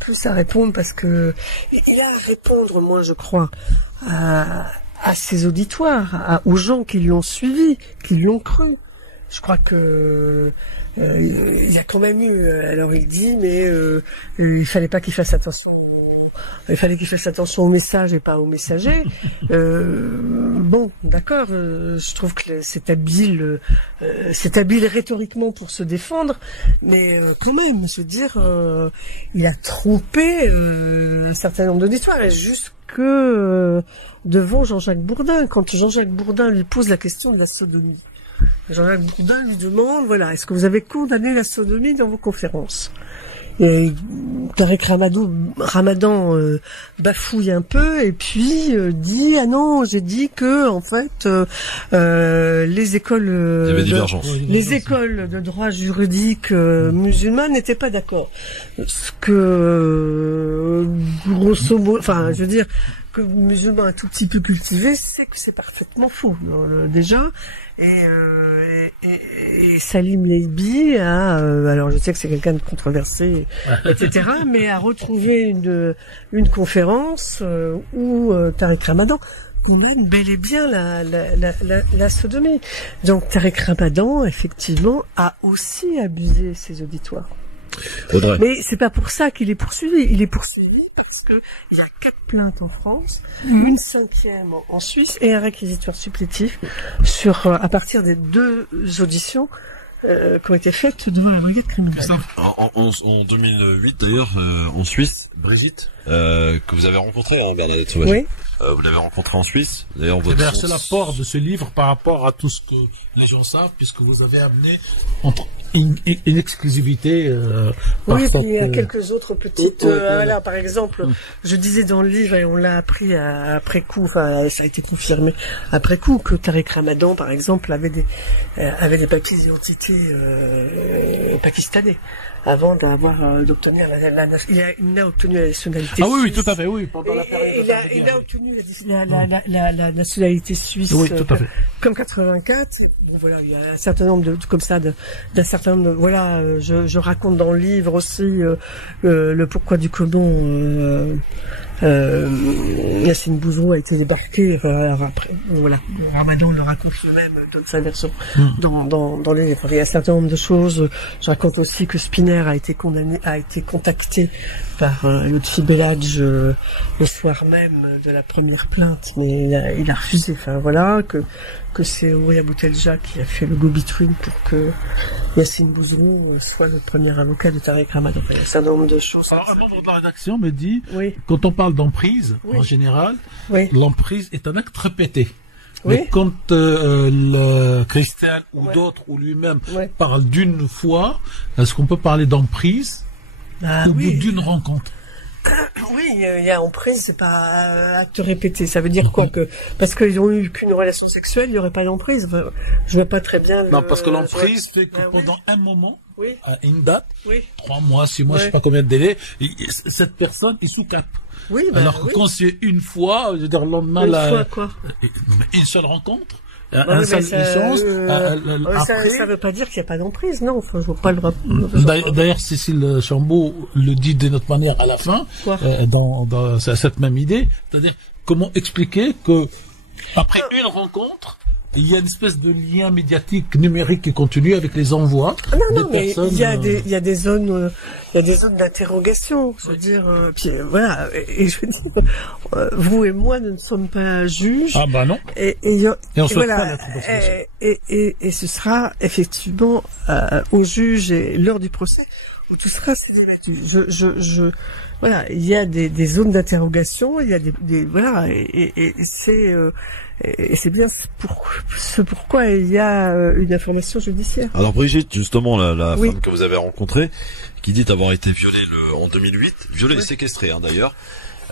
plus à répondre parce que il a à répondre, moi je crois, à ses auditoires, aux gens qui l'ont suivi, qui l'ont cru. Je crois que il y a quand même eu, alors il dit, mais il fallait pas qu'il fasse attention, il fallait qu'il fasse attention au message et pas au messager. Bon, d'accord, je trouve que c'est habile rhétoriquement pour se défendre, mais quand même, je veux dire, il a trompé un certain nombre d'auditoires, et jusque devant Jean-Jacques Bourdin, quand Jean-Jacques Bourdin lui pose la question de la sodomie. Jean-Jacques Bourdin lui demande, voilà, est-ce que vous avez condamné la sodomie dans vos conférences? Et Tariq Ramadan bafouille un peu et puis dit ah non, j'ai dit que en fait les écoles de droit juridique musulmanes n'étaient pas d'accord. Ce que grosso modo, enfin je veux dire que le musulman un tout petit peu cultivé, c'est que c'est parfaitement faux déjà. Et Salim Leibi alors je sais que c'est quelqu'un de controversé, etc., mais a retrouvé une conférence où Tariq Ramadan condamne bel et bien la sodomie. Donc Tariq Ramadan, effectivement, a aussi abusé ses auditoires. Audrey. Mais c'est pas pour ça qu'il est poursuivi. Il est poursuivi parce que il y a 4 plaintes en France, une 5e en Suisse et un réquisitoire supplétif à partir des 2 auditions qui ont été faites devant la brigade criminelle. En 2008 d'ailleurs, en Suisse, Brigitte, que vous avez rencontrée, hein, Bernadette Sauvager. Oui. Vous l'avez rencontrée en Suisse. D'ailleurs, c'est l'apport de ce livre par rapport à tout ce que les gens savent, puisque vous avez amené une exclusivité. Oui, et puis il y a quelques autres petites. Voilà, par exemple, je disais dans le livre, et on l'a appris après coup, enfin, ça a été confirmé après coup, que Tariq Ramadan, par exemple, avait des papiers d'identité pakistanais. Avant d'obtenir il a obtenu la nationalité. Ah oui, tout à fait, oui. Pendant la période il a obtenu la nationalité suisse. Oui, tout à fait. Comme 84. Bon, voilà, il y a un certain nombre d'un certain nombre voilà, je raconte dans le livre aussi le pourquoi du comment. Yacine Bouzrou a été débarqué. Après, voilà, Ramadan le raconte lui-même de sa version dans les livres. Il y a un certain nombre de choses. Je raconte aussi que Spinner a été contacté par Lutfi Belladj le soir même de la première plainte, mais il a refusé. Enfin voilà, que c'est Ouria Boutelja qui a fait le go-between pour que Yacine Bouzrou soit le premier avocat de Tariq Ramadan. Enfin, il y a un certain nombre de choses. Alors, un membre de la rédaction me dit, quand on parle d'emprise, en général, l'emprise est un acte répété. Mais quand le Christian ou d'autres ou lui-même parle d'une fois, est-ce qu'on peut parler d'emprise au bout d'une rencontre? Oui, il y a emprise, c'est pas acte répété. Ça veut dire quoi que parce qu'ils ont eu qu'une relation sexuelle, il n'y aurait pas d'emprise. Enfin, je vois pas très bien. Non, parce que l'emprise fait que pendant un moment, à une date, 3 mois, 6 mois, je sais pas combien de délai, cette personne est sous cap. Oui, alors que quand c'est une fois, je veux dire le lendemain, une seule rencontre. Un seul échange. Ça veut pas dire qu'il n'y a pas d'emprise, non. Enfin, je vois pas le rapport. D'ailleurs, Cécile Chambaud le dit d'une autre manière à la fin, dans cette même idée. C'est-à-dire, comment expliquer que, après une rencontre, il y a une espèce de lien médiatique numérique qui continue avec les envois. Non, mais il y a des zones, d'interrogation. Je veux dire, puis voilà. Et je veux dire, vous et moi, nous ne sommes pas juges. Ah bah non. Et on souhaite pas l'être. Et ce sera effectivement au juge et lors du procès où tout sera débattu. Voilà, il y a des zones d'interrogation, il y a voilà, et c'est bien pourquoi il y a une information judiciaire. Alors Brigitte, justement, la femme que vous avez rencontrée, qui dit avoir été violée en 2008, violée et séquestrée d'ailleurs.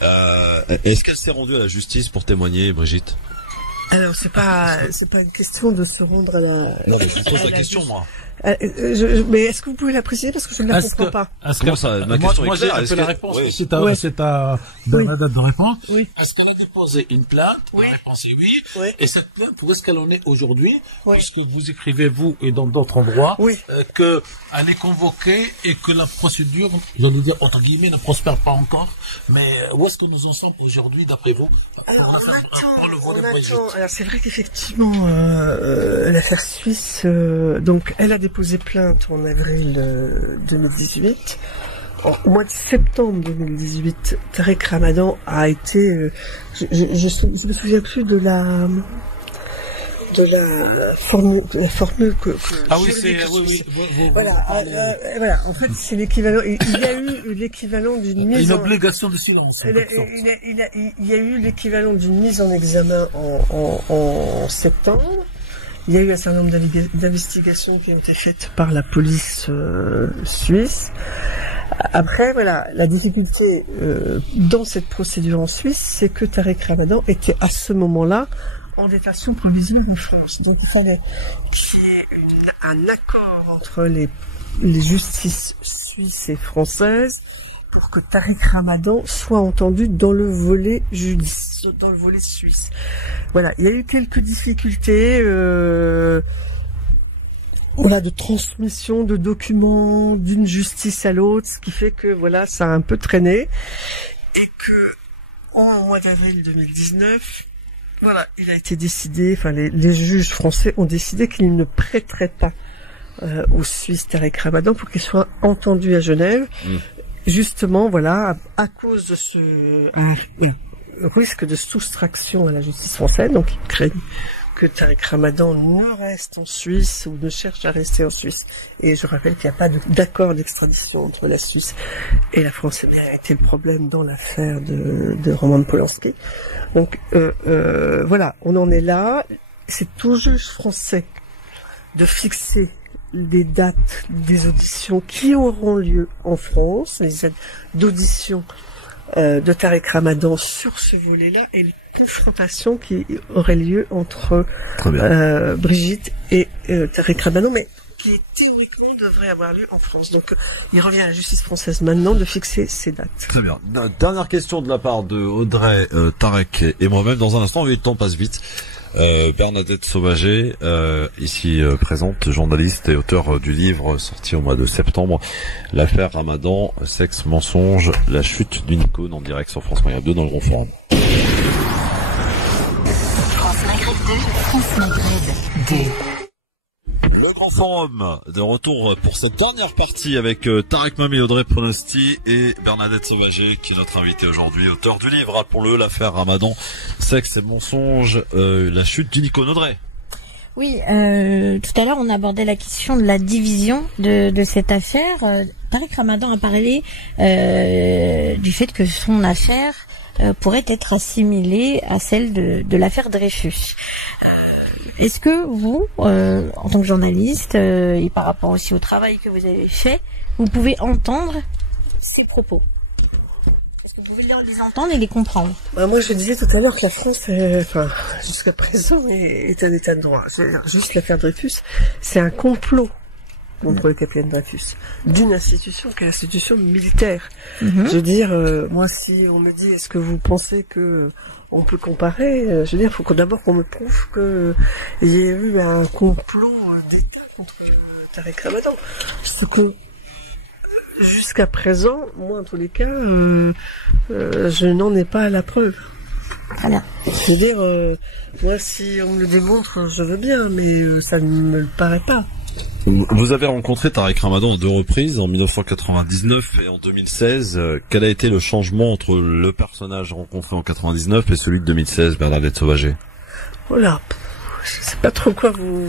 Est-ce qu'elle s'est rendue à la justice pour témoigner, Brigitte? Alors c'est pas une question de se rendre à la. Non, mais je vous pose la question, moi. Mais est-ce que vous pouvez la préciser parce que je ne la comprends pas. Comment ça, ma question est claire. J'ai la réponse. C'est à Bernadette de répondre. Oui. Est-ce qu'elle a déposé une plainte? La réponse est oui. Et cette plainte, où est-ce qu'elle en est aujourd'hui? Puisque vous écrivez, vous et dans d'autres endroits, que elle est convoquée et que la procédure, j'allais dire entre guillemets, ne prospère pas encore. Mais où est-ce que nous en sommes aujourd'hui, d'après vous? Alors, on attend. Alors c'est vrai qu'effectivement, l'affaire suisse, donc elle a déposé plainte en avril 2018. Au mois de septembre 2018, Tariq Ramadan a été, je me souviens plus de la formule que ah oui, c'est voilà, en fait c'est l'équivalent. Il y a eu l'équivalent d'une mise une obligation de silence. Il y a eu l'équivalent d'une mise en examen en septembre. Il y a eu un certain nombre d'investigations qui ont été faites par la police suisse. Après, voilà, la difficulté dans cette procédure en Suisse, c'est que Tarek Ramadan était à ce moment-là en détention provisoire en France. Donc il fallait qu'il y ait un accord entre les justices suisses et françaises pour que Tarek Ramadan soit entendu dans le volet suisse. Voilà, il y a eu quelques difficultés de transmission de documents d'une justice à l'autre, ce qui fait que voilà, ça a un peu traîné et que au mois d'avril 2019, voilà, il a été décidé, enfin les juges français ont décidé qu'ils ne prêteraient pas aux Suisses Tarek Ramadan pour qu'il soit entendu à Genève. Justement, voilà, à cause de ce risque de soustraction à la justice française, donc ils craignent que Tarek Ramadan ne reste en Suisse ou ne cherche à rester en Suisse. Et je rappelle qu'il n'y a pas d'accord d'extradition entre la Suisse et la France. C'est bien été le problème dans l'affaire de Roman Polanski. Donc voilà, on en est là. C'est aux juges français de fixer les dates des auditions qui auront lieu en France, les dates d'audition de Tarek Ramadan sur ce volet-là et les confrontations qui auraient lieu entre Brigitte et Tarek Ramadan, mais qui théoriquement devrait avoir lieu en France. Donc il revient à la justice française maintenant de fixer ces dates. Très bien. Dernière question de la part de Audrey, Tarek et moi-même. Dans un instant, le temps passe vite. Bernadette Sauvager, ici présente, journaliste et auteur du livre sorti au mois de septembre, l'affaire Ramadan, sexe, mensonge, la chute d'une icône, en direct sur France Maghreb 2 dans le Grand Forum. France Maghreb 2, France Maghreb 2. Le Grand Forum, de retour pour cette dernière partie avec Tarek Mami, Audrey Pronosti et Bernadette Sauvager, qui est notre invitée aujourd'hui, auteur du livre, rappelons-le, l'affaire Ramadan, sexe et mensonge, la chute d'une icône. Audrey. Oui, tout à l'heure on abordait la question de la division de cette affaire. Tarek Ramadan a parlé du fait que son affaire pourrait être assimilée à celle de l'affaire Dreyfus. Est-ce que vous, en tant que journaliste, et par rapport aussi au travail que vous avez fait, vous pouvez entendre ces propos? Est-ce que vous pouvez les entendre et les comprendre? Moi, je disais tout à l'heure que la France, jusqu'à présent, est un état de droit. Juste l'affaire Dreyfus, c'est un complot contre le capitaine Dreyfus, d'une institution qui est l'institution militaire. Je veux dire, moi, si on me dit, est-ce que vous pensez que on peut comparer, je veux dire, il faut d'abord qu'on me prouve qu'il y ait eu un complot d'État contre Tarek Ramadan. Ce que, jusqu'à présent, moi, en tous les cas, je n'en ai pas la preuve. Très bien. Je veux dire, moi, si on me le démontre, je veux bien, mais ça ne me le paraît pas. Vous avez rencontré Tarek Ramadan à 2 reprises, en 1999 et en 2016. Quel a été le changement entre le personnage rencontré en 99 et celui de 2016, Bernadette Sauvager? Voilà, je sais pas trop quoi vous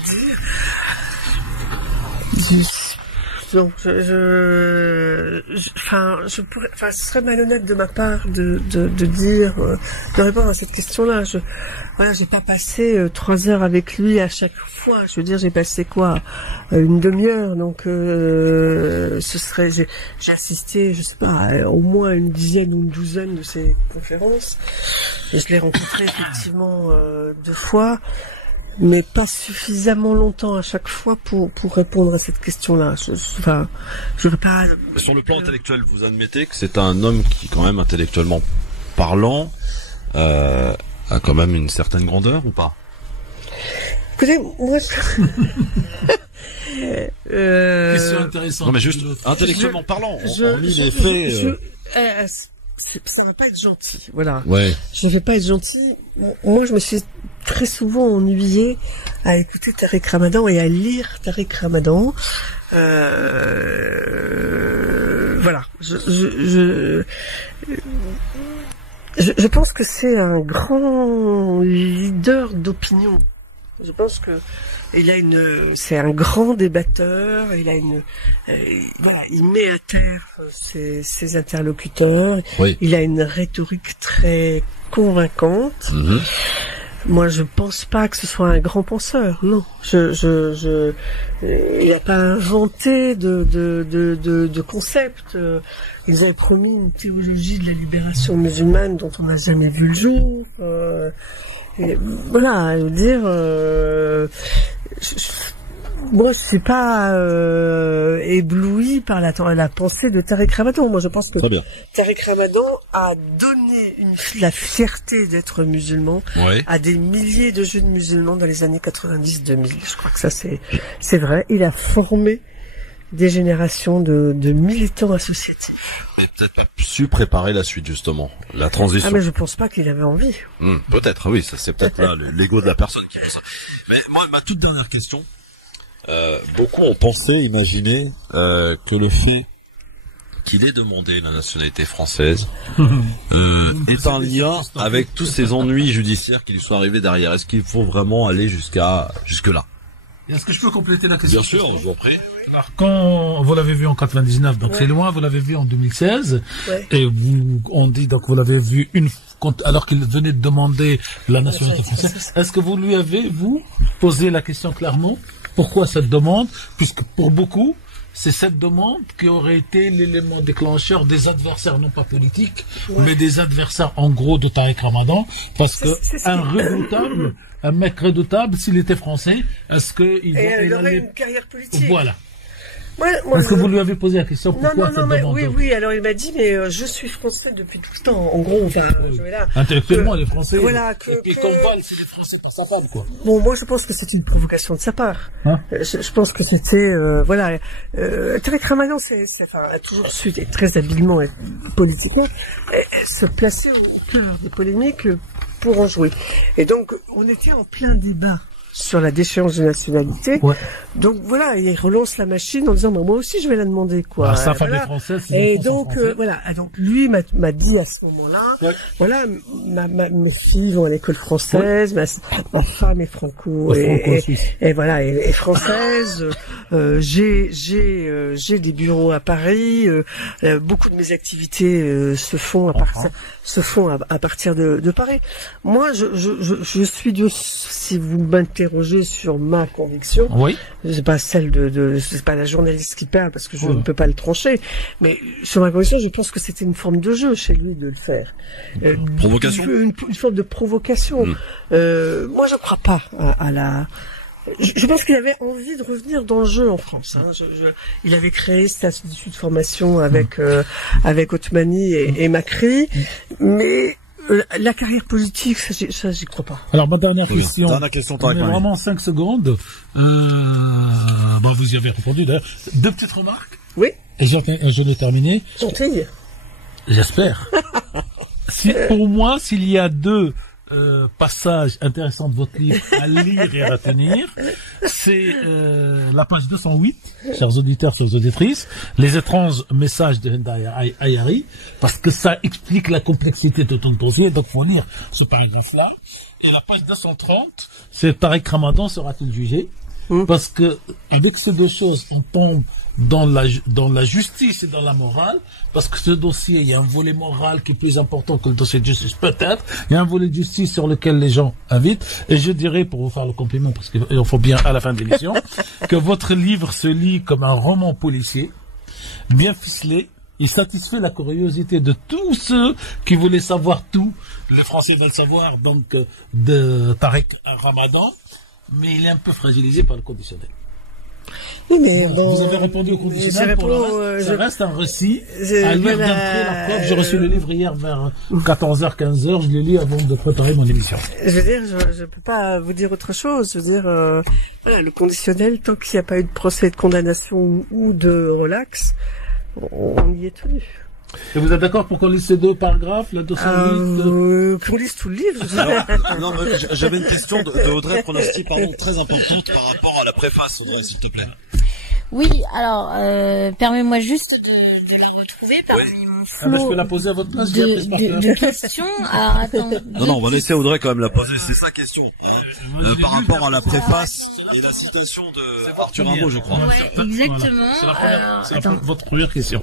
dire. Donc, ce serait malhonnête de ma part de dire, de répondre à cette question-là. J'ai pas passé 3 heures avec lui à chaque fois. Je veux dire, j'ai passé une demi-heure. Donc, j'ai assisté, je sais pas, au moins une dizaine ou une douzaine de ces conférences. Et je l'ai rencontré effectivement 2 fois. Mais pas suffisamment longtemps à chaque fois pour répondre à cette question-là. J'aurais pas... Sur le plan intellectuel, vous admettez que c'est un homme qui, quand même, intellectuellement parlant, a quand même une certaine grandeur ou pas? Écoutez, moi... Question intéressante. Non, mais juste, intellectuellement parlant, hormis les faits... ça va pas être gentil, voilà. Ouais. Je ne vais pas être gentil. Moi, je me suis très souvent ennuyée à écouter Tarek Ramadan et à lire Tarek Ramadan. Voilà. Je pense que c'est un grand leader d'opinion. Je pense que c'est un grand débatteur. Il met à terre ses interlocuteurs. Oui. Il a une rhétorique très convaincante. Moi, je pense pas que ce soit un grand penseur. Non, il n'a pas inventé de concept. Il nous avait promis une théologie de la libération musulmane dont on n'a jamais vu le jour. Et voilà, je veux dire, moi, je suis pas ébloui par la pensée de Tariq Ramadan. Moi, je pense que Tariq Ramadan a donné la fierté d'être musulman à des milliers de jeunes musulmans dans les années 90-2000. Je crois que ça, c'est vrai. Il a formé des générations de militants associatifs. Et peut-être pas su préparer la suite, justement, la transition. Ah, mais je pense pas qu'il avait envie. Peut-être, oui, ça c'est peut-être là l'ego de la personne qui fait ça. Mais moi, ma toute dernière question, beaucoup ont pensé, imaginé, que le fait qu'il ait demandé la nationalité française est un lien avec tous ces ennuis judiciaires qui lui sont arrivés derrière. Est-ce qu'il faut vraiment aller jusque-là? Est-ce que je peux compléter la question? Bien sûr, je vous en prie. Alors, quand vous l'avez vu en 99, donc c'est loin, vous l'avez vu en 2016, et on dit donc vous l'avez vu alors qu'il venait de demander la nationalité française. Est-ce que vous lui avez, posé la question clairement? Pourquoi cette demande? Puisque pour beaucoup, c'est cette demande qui aurait été l'élément déclencheur des adversaires, non pas politiques, mais des adversaires en gros de Tariq Ramadan, parce que un mec redoutable, s'il était français, est-ce qu'il aurait une carrière politique? Voilà. Moi, est-ce que vous lui avez posé la question pourquoi cette demande? Oui, alors il m'a dit, mais je suis français depuis tout le temps. En gros, intellectuellement, les Français. Voilà, et comme Val, c'est les Français pour sa femme, quoi. Bon, moi, je pense que c'est une provocation de sa part. Je pense que c'était, Tariq Ramadan, a toujours su, et très habilement et politiquement, se placer au cœur des polémiques pour en jouer. Et donc, on était en plein débat sur la déchéance de nationalité. Donc voilà, il relance la machine en disant moi aussi je vais la demander quoi. Alors, sa femme est française. Et donc donc lui m'a dit à ce moment-là, mes filles vont à l'école française, ma femme est et voilà et française. J'ai des bureaux à Paris. Beaucoup de mes activités se font à partir de Paris. Moi, je suis si vous m'interrogez sur ma conviction, c'est pas celle c'est pas la journaliste qui parle parce que je ne peux pas le trancher, mais sur ma conviction, je pense que c'était une forme de jeu chez lui de le faire. Provocation. Une forme de provocation. Moi, je crois pas à la. Je pense qu'il avait envie de revenir dans le jeu en France. Il avait créé cet institut de formation avec Othmani et Macri, mais la carrière politique, ça j'y crois pas. Alors ma dernière question. Dernière question, vraiment 5 secondes. Vous y avez répondu d'ailleurs. 2 petites remarques. Oui. Et je l'ai terminé. Gentil. J'espère. Pour moi, s'il y a 2 passages intéressants de votre livre à lire et à retenir, c'est la page 208, chers auditeurs, chers auditrices, les étranges messages de Henda Ayari, parce que ça explique la complexité de ton dossier, donc faut lire ce paragraphe-là. Et la page 230, c'est Tariq Ramadan sera-t-il jugé? Parce que avec ces 2 choses, on tombe dans la justice et dans la morale, parce que ce dossier, il y a un volet moral qui est plus important que le dossier de justice, peut-être. Il y a un volet de justice sur lequel les gens invitent. Et je dirais, pour vous faire le compliment, parce qu'il faut bien à la fin de l'émission, que votre livre se lit comme un roman policier, bien ficelé. Il satisfait la curiosité de tous ceux qui voulaient savoir tout. Les Français veulent savoir, donc, de Tariq Ramadan. Mais il est un peu fragilisé par le conditionnel. Oui, mais vous avez répondu au conditionnel. Ça reste un récit à lire d'un trait la preuve. J'ai reçu le livre hier vers 14h, 15h. Je l'ai lu avant de préparer mon émission. Je veux dire, je peux pas vous dire autre chose. Je veux dire, le conditionnel, tant qu'il n'y a pas eu de procès de condamnation ou de relax, on y est tenu. Et vous êtes d'accord pour qu'on lise ces 2 paragraphes, la 208 qu'on lise tout le livre. J'avais une question de Audrey Pronosti, très importante par rapport à la préface, Audrey, s'il te plaît. Oui, alors, permets-moi juste de la retrouver parmi mon flot je peux la poser à votre place, de questions. Alors, attends. Non, on va laisser Audrey quand même la poser, c'est sa question. Par rapport à la préface et la citation de Arthur Rimbaud, je crois. Ouais, exactement. Voilà. C'est votre première question.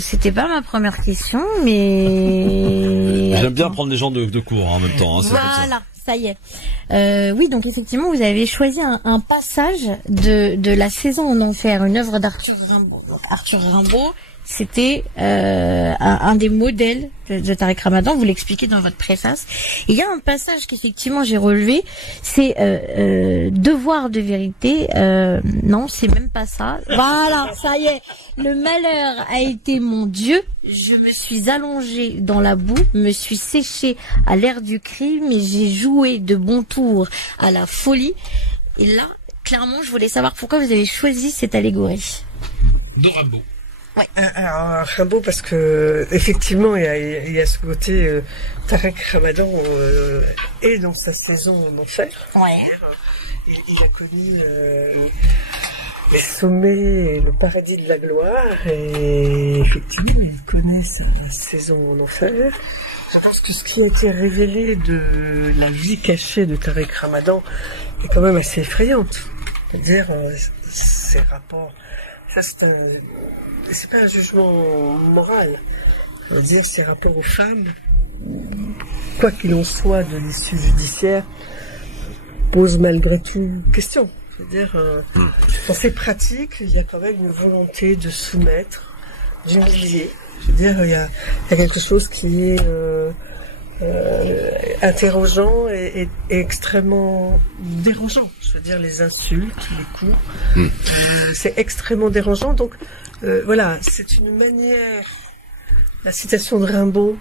C'était pas ma première question, mais... J'aime bien prendre les gens de cours en même temps. Voilà. ça y est. Oui, donc effectivement, vous avez choisi un passage de La Saison en Enfer, une œuvre d'Arthur Rimbaud. Donc Arthur Rimbaud, c'était un des modèles de Tariq Ramadan, vous l'expliquez dans votre préface. Et il y a un passage qu'effectivement j'ai relevé, c'est devoir de vérité. Non, c'est même pas ça. Voilà, ça y est. Le malheur a été mon Dieu. Je me suis allongé dans la boue, me suis séché à l'air du crime et j'ai joué de bon tour à la folie. Et là, clairement, je voulais savoir pourquoi vous avez choisi cette allégorie. De Rimbaud. Ouais. Alors, Rimbaud, parce que effectivement, il y a ce côté Tariq Ramadan est dans sa saison en enfer. Ouais. Il a connu les sommets et le paradis de la gloire, et effectivement, il connaît sa saison en enfer. Je pense que ce qui a été révélé de la vie cachée de Tariq Ramadan est quand même assez effrayante. C'est-à-dire ses rapports. Ça, c'est pas un jugement moral. Je veux dire, ses rapports aux femmes, quoi qu'il en soit de l'issue judiciaire, posent malgré tout question. Je veux dire, dans ces pratiques, il y a quand même une volonté de soumettre, d'humilier. Je veux dire, il y a quelque chose qui est interrogeant et extrêmement dérangeant. Je veux dire, les insultes, les coups, c'est extrêmement dérangeant. Donc voilà, c'est une manière. La citation de Rimbaud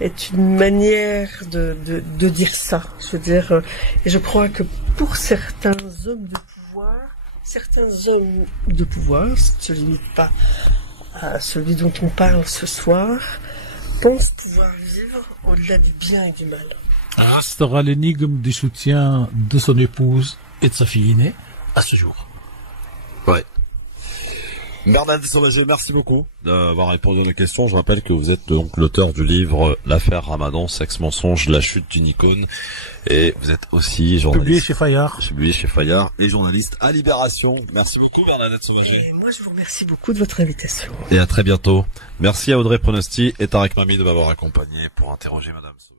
est une manière de dire ça. Je veux dire, et je crois que pour certains hommes de pouvoir, ça ne se limite pas à celui dont on parle ce soir, pensent pouvoir vivre au-delà du bien et du mal. Restera l'énigme du soutien de son épouse et de sa fille aînée à ce jour. Ouais. Bernadette Sauvager, merci beaucoup d'avoir répondu à nos questions. Je rappelle que vous êtes donc l'auteur du livre L'affaire Ramadan, sexe mensonge, la chute d'une icône, et vous êtes aussi journaliste. Publié chez Fayard. Publié chez Fayard et journaliste à Libération. Merci beaucoup Bernadette Sauvager. Et moi je vous remercie beaucoup de votre invitation. Et à très bientôt. Merci à Audrey Pronosti et Tarek Mami de m'avoir accompagné pour interroger Madame Sauvager.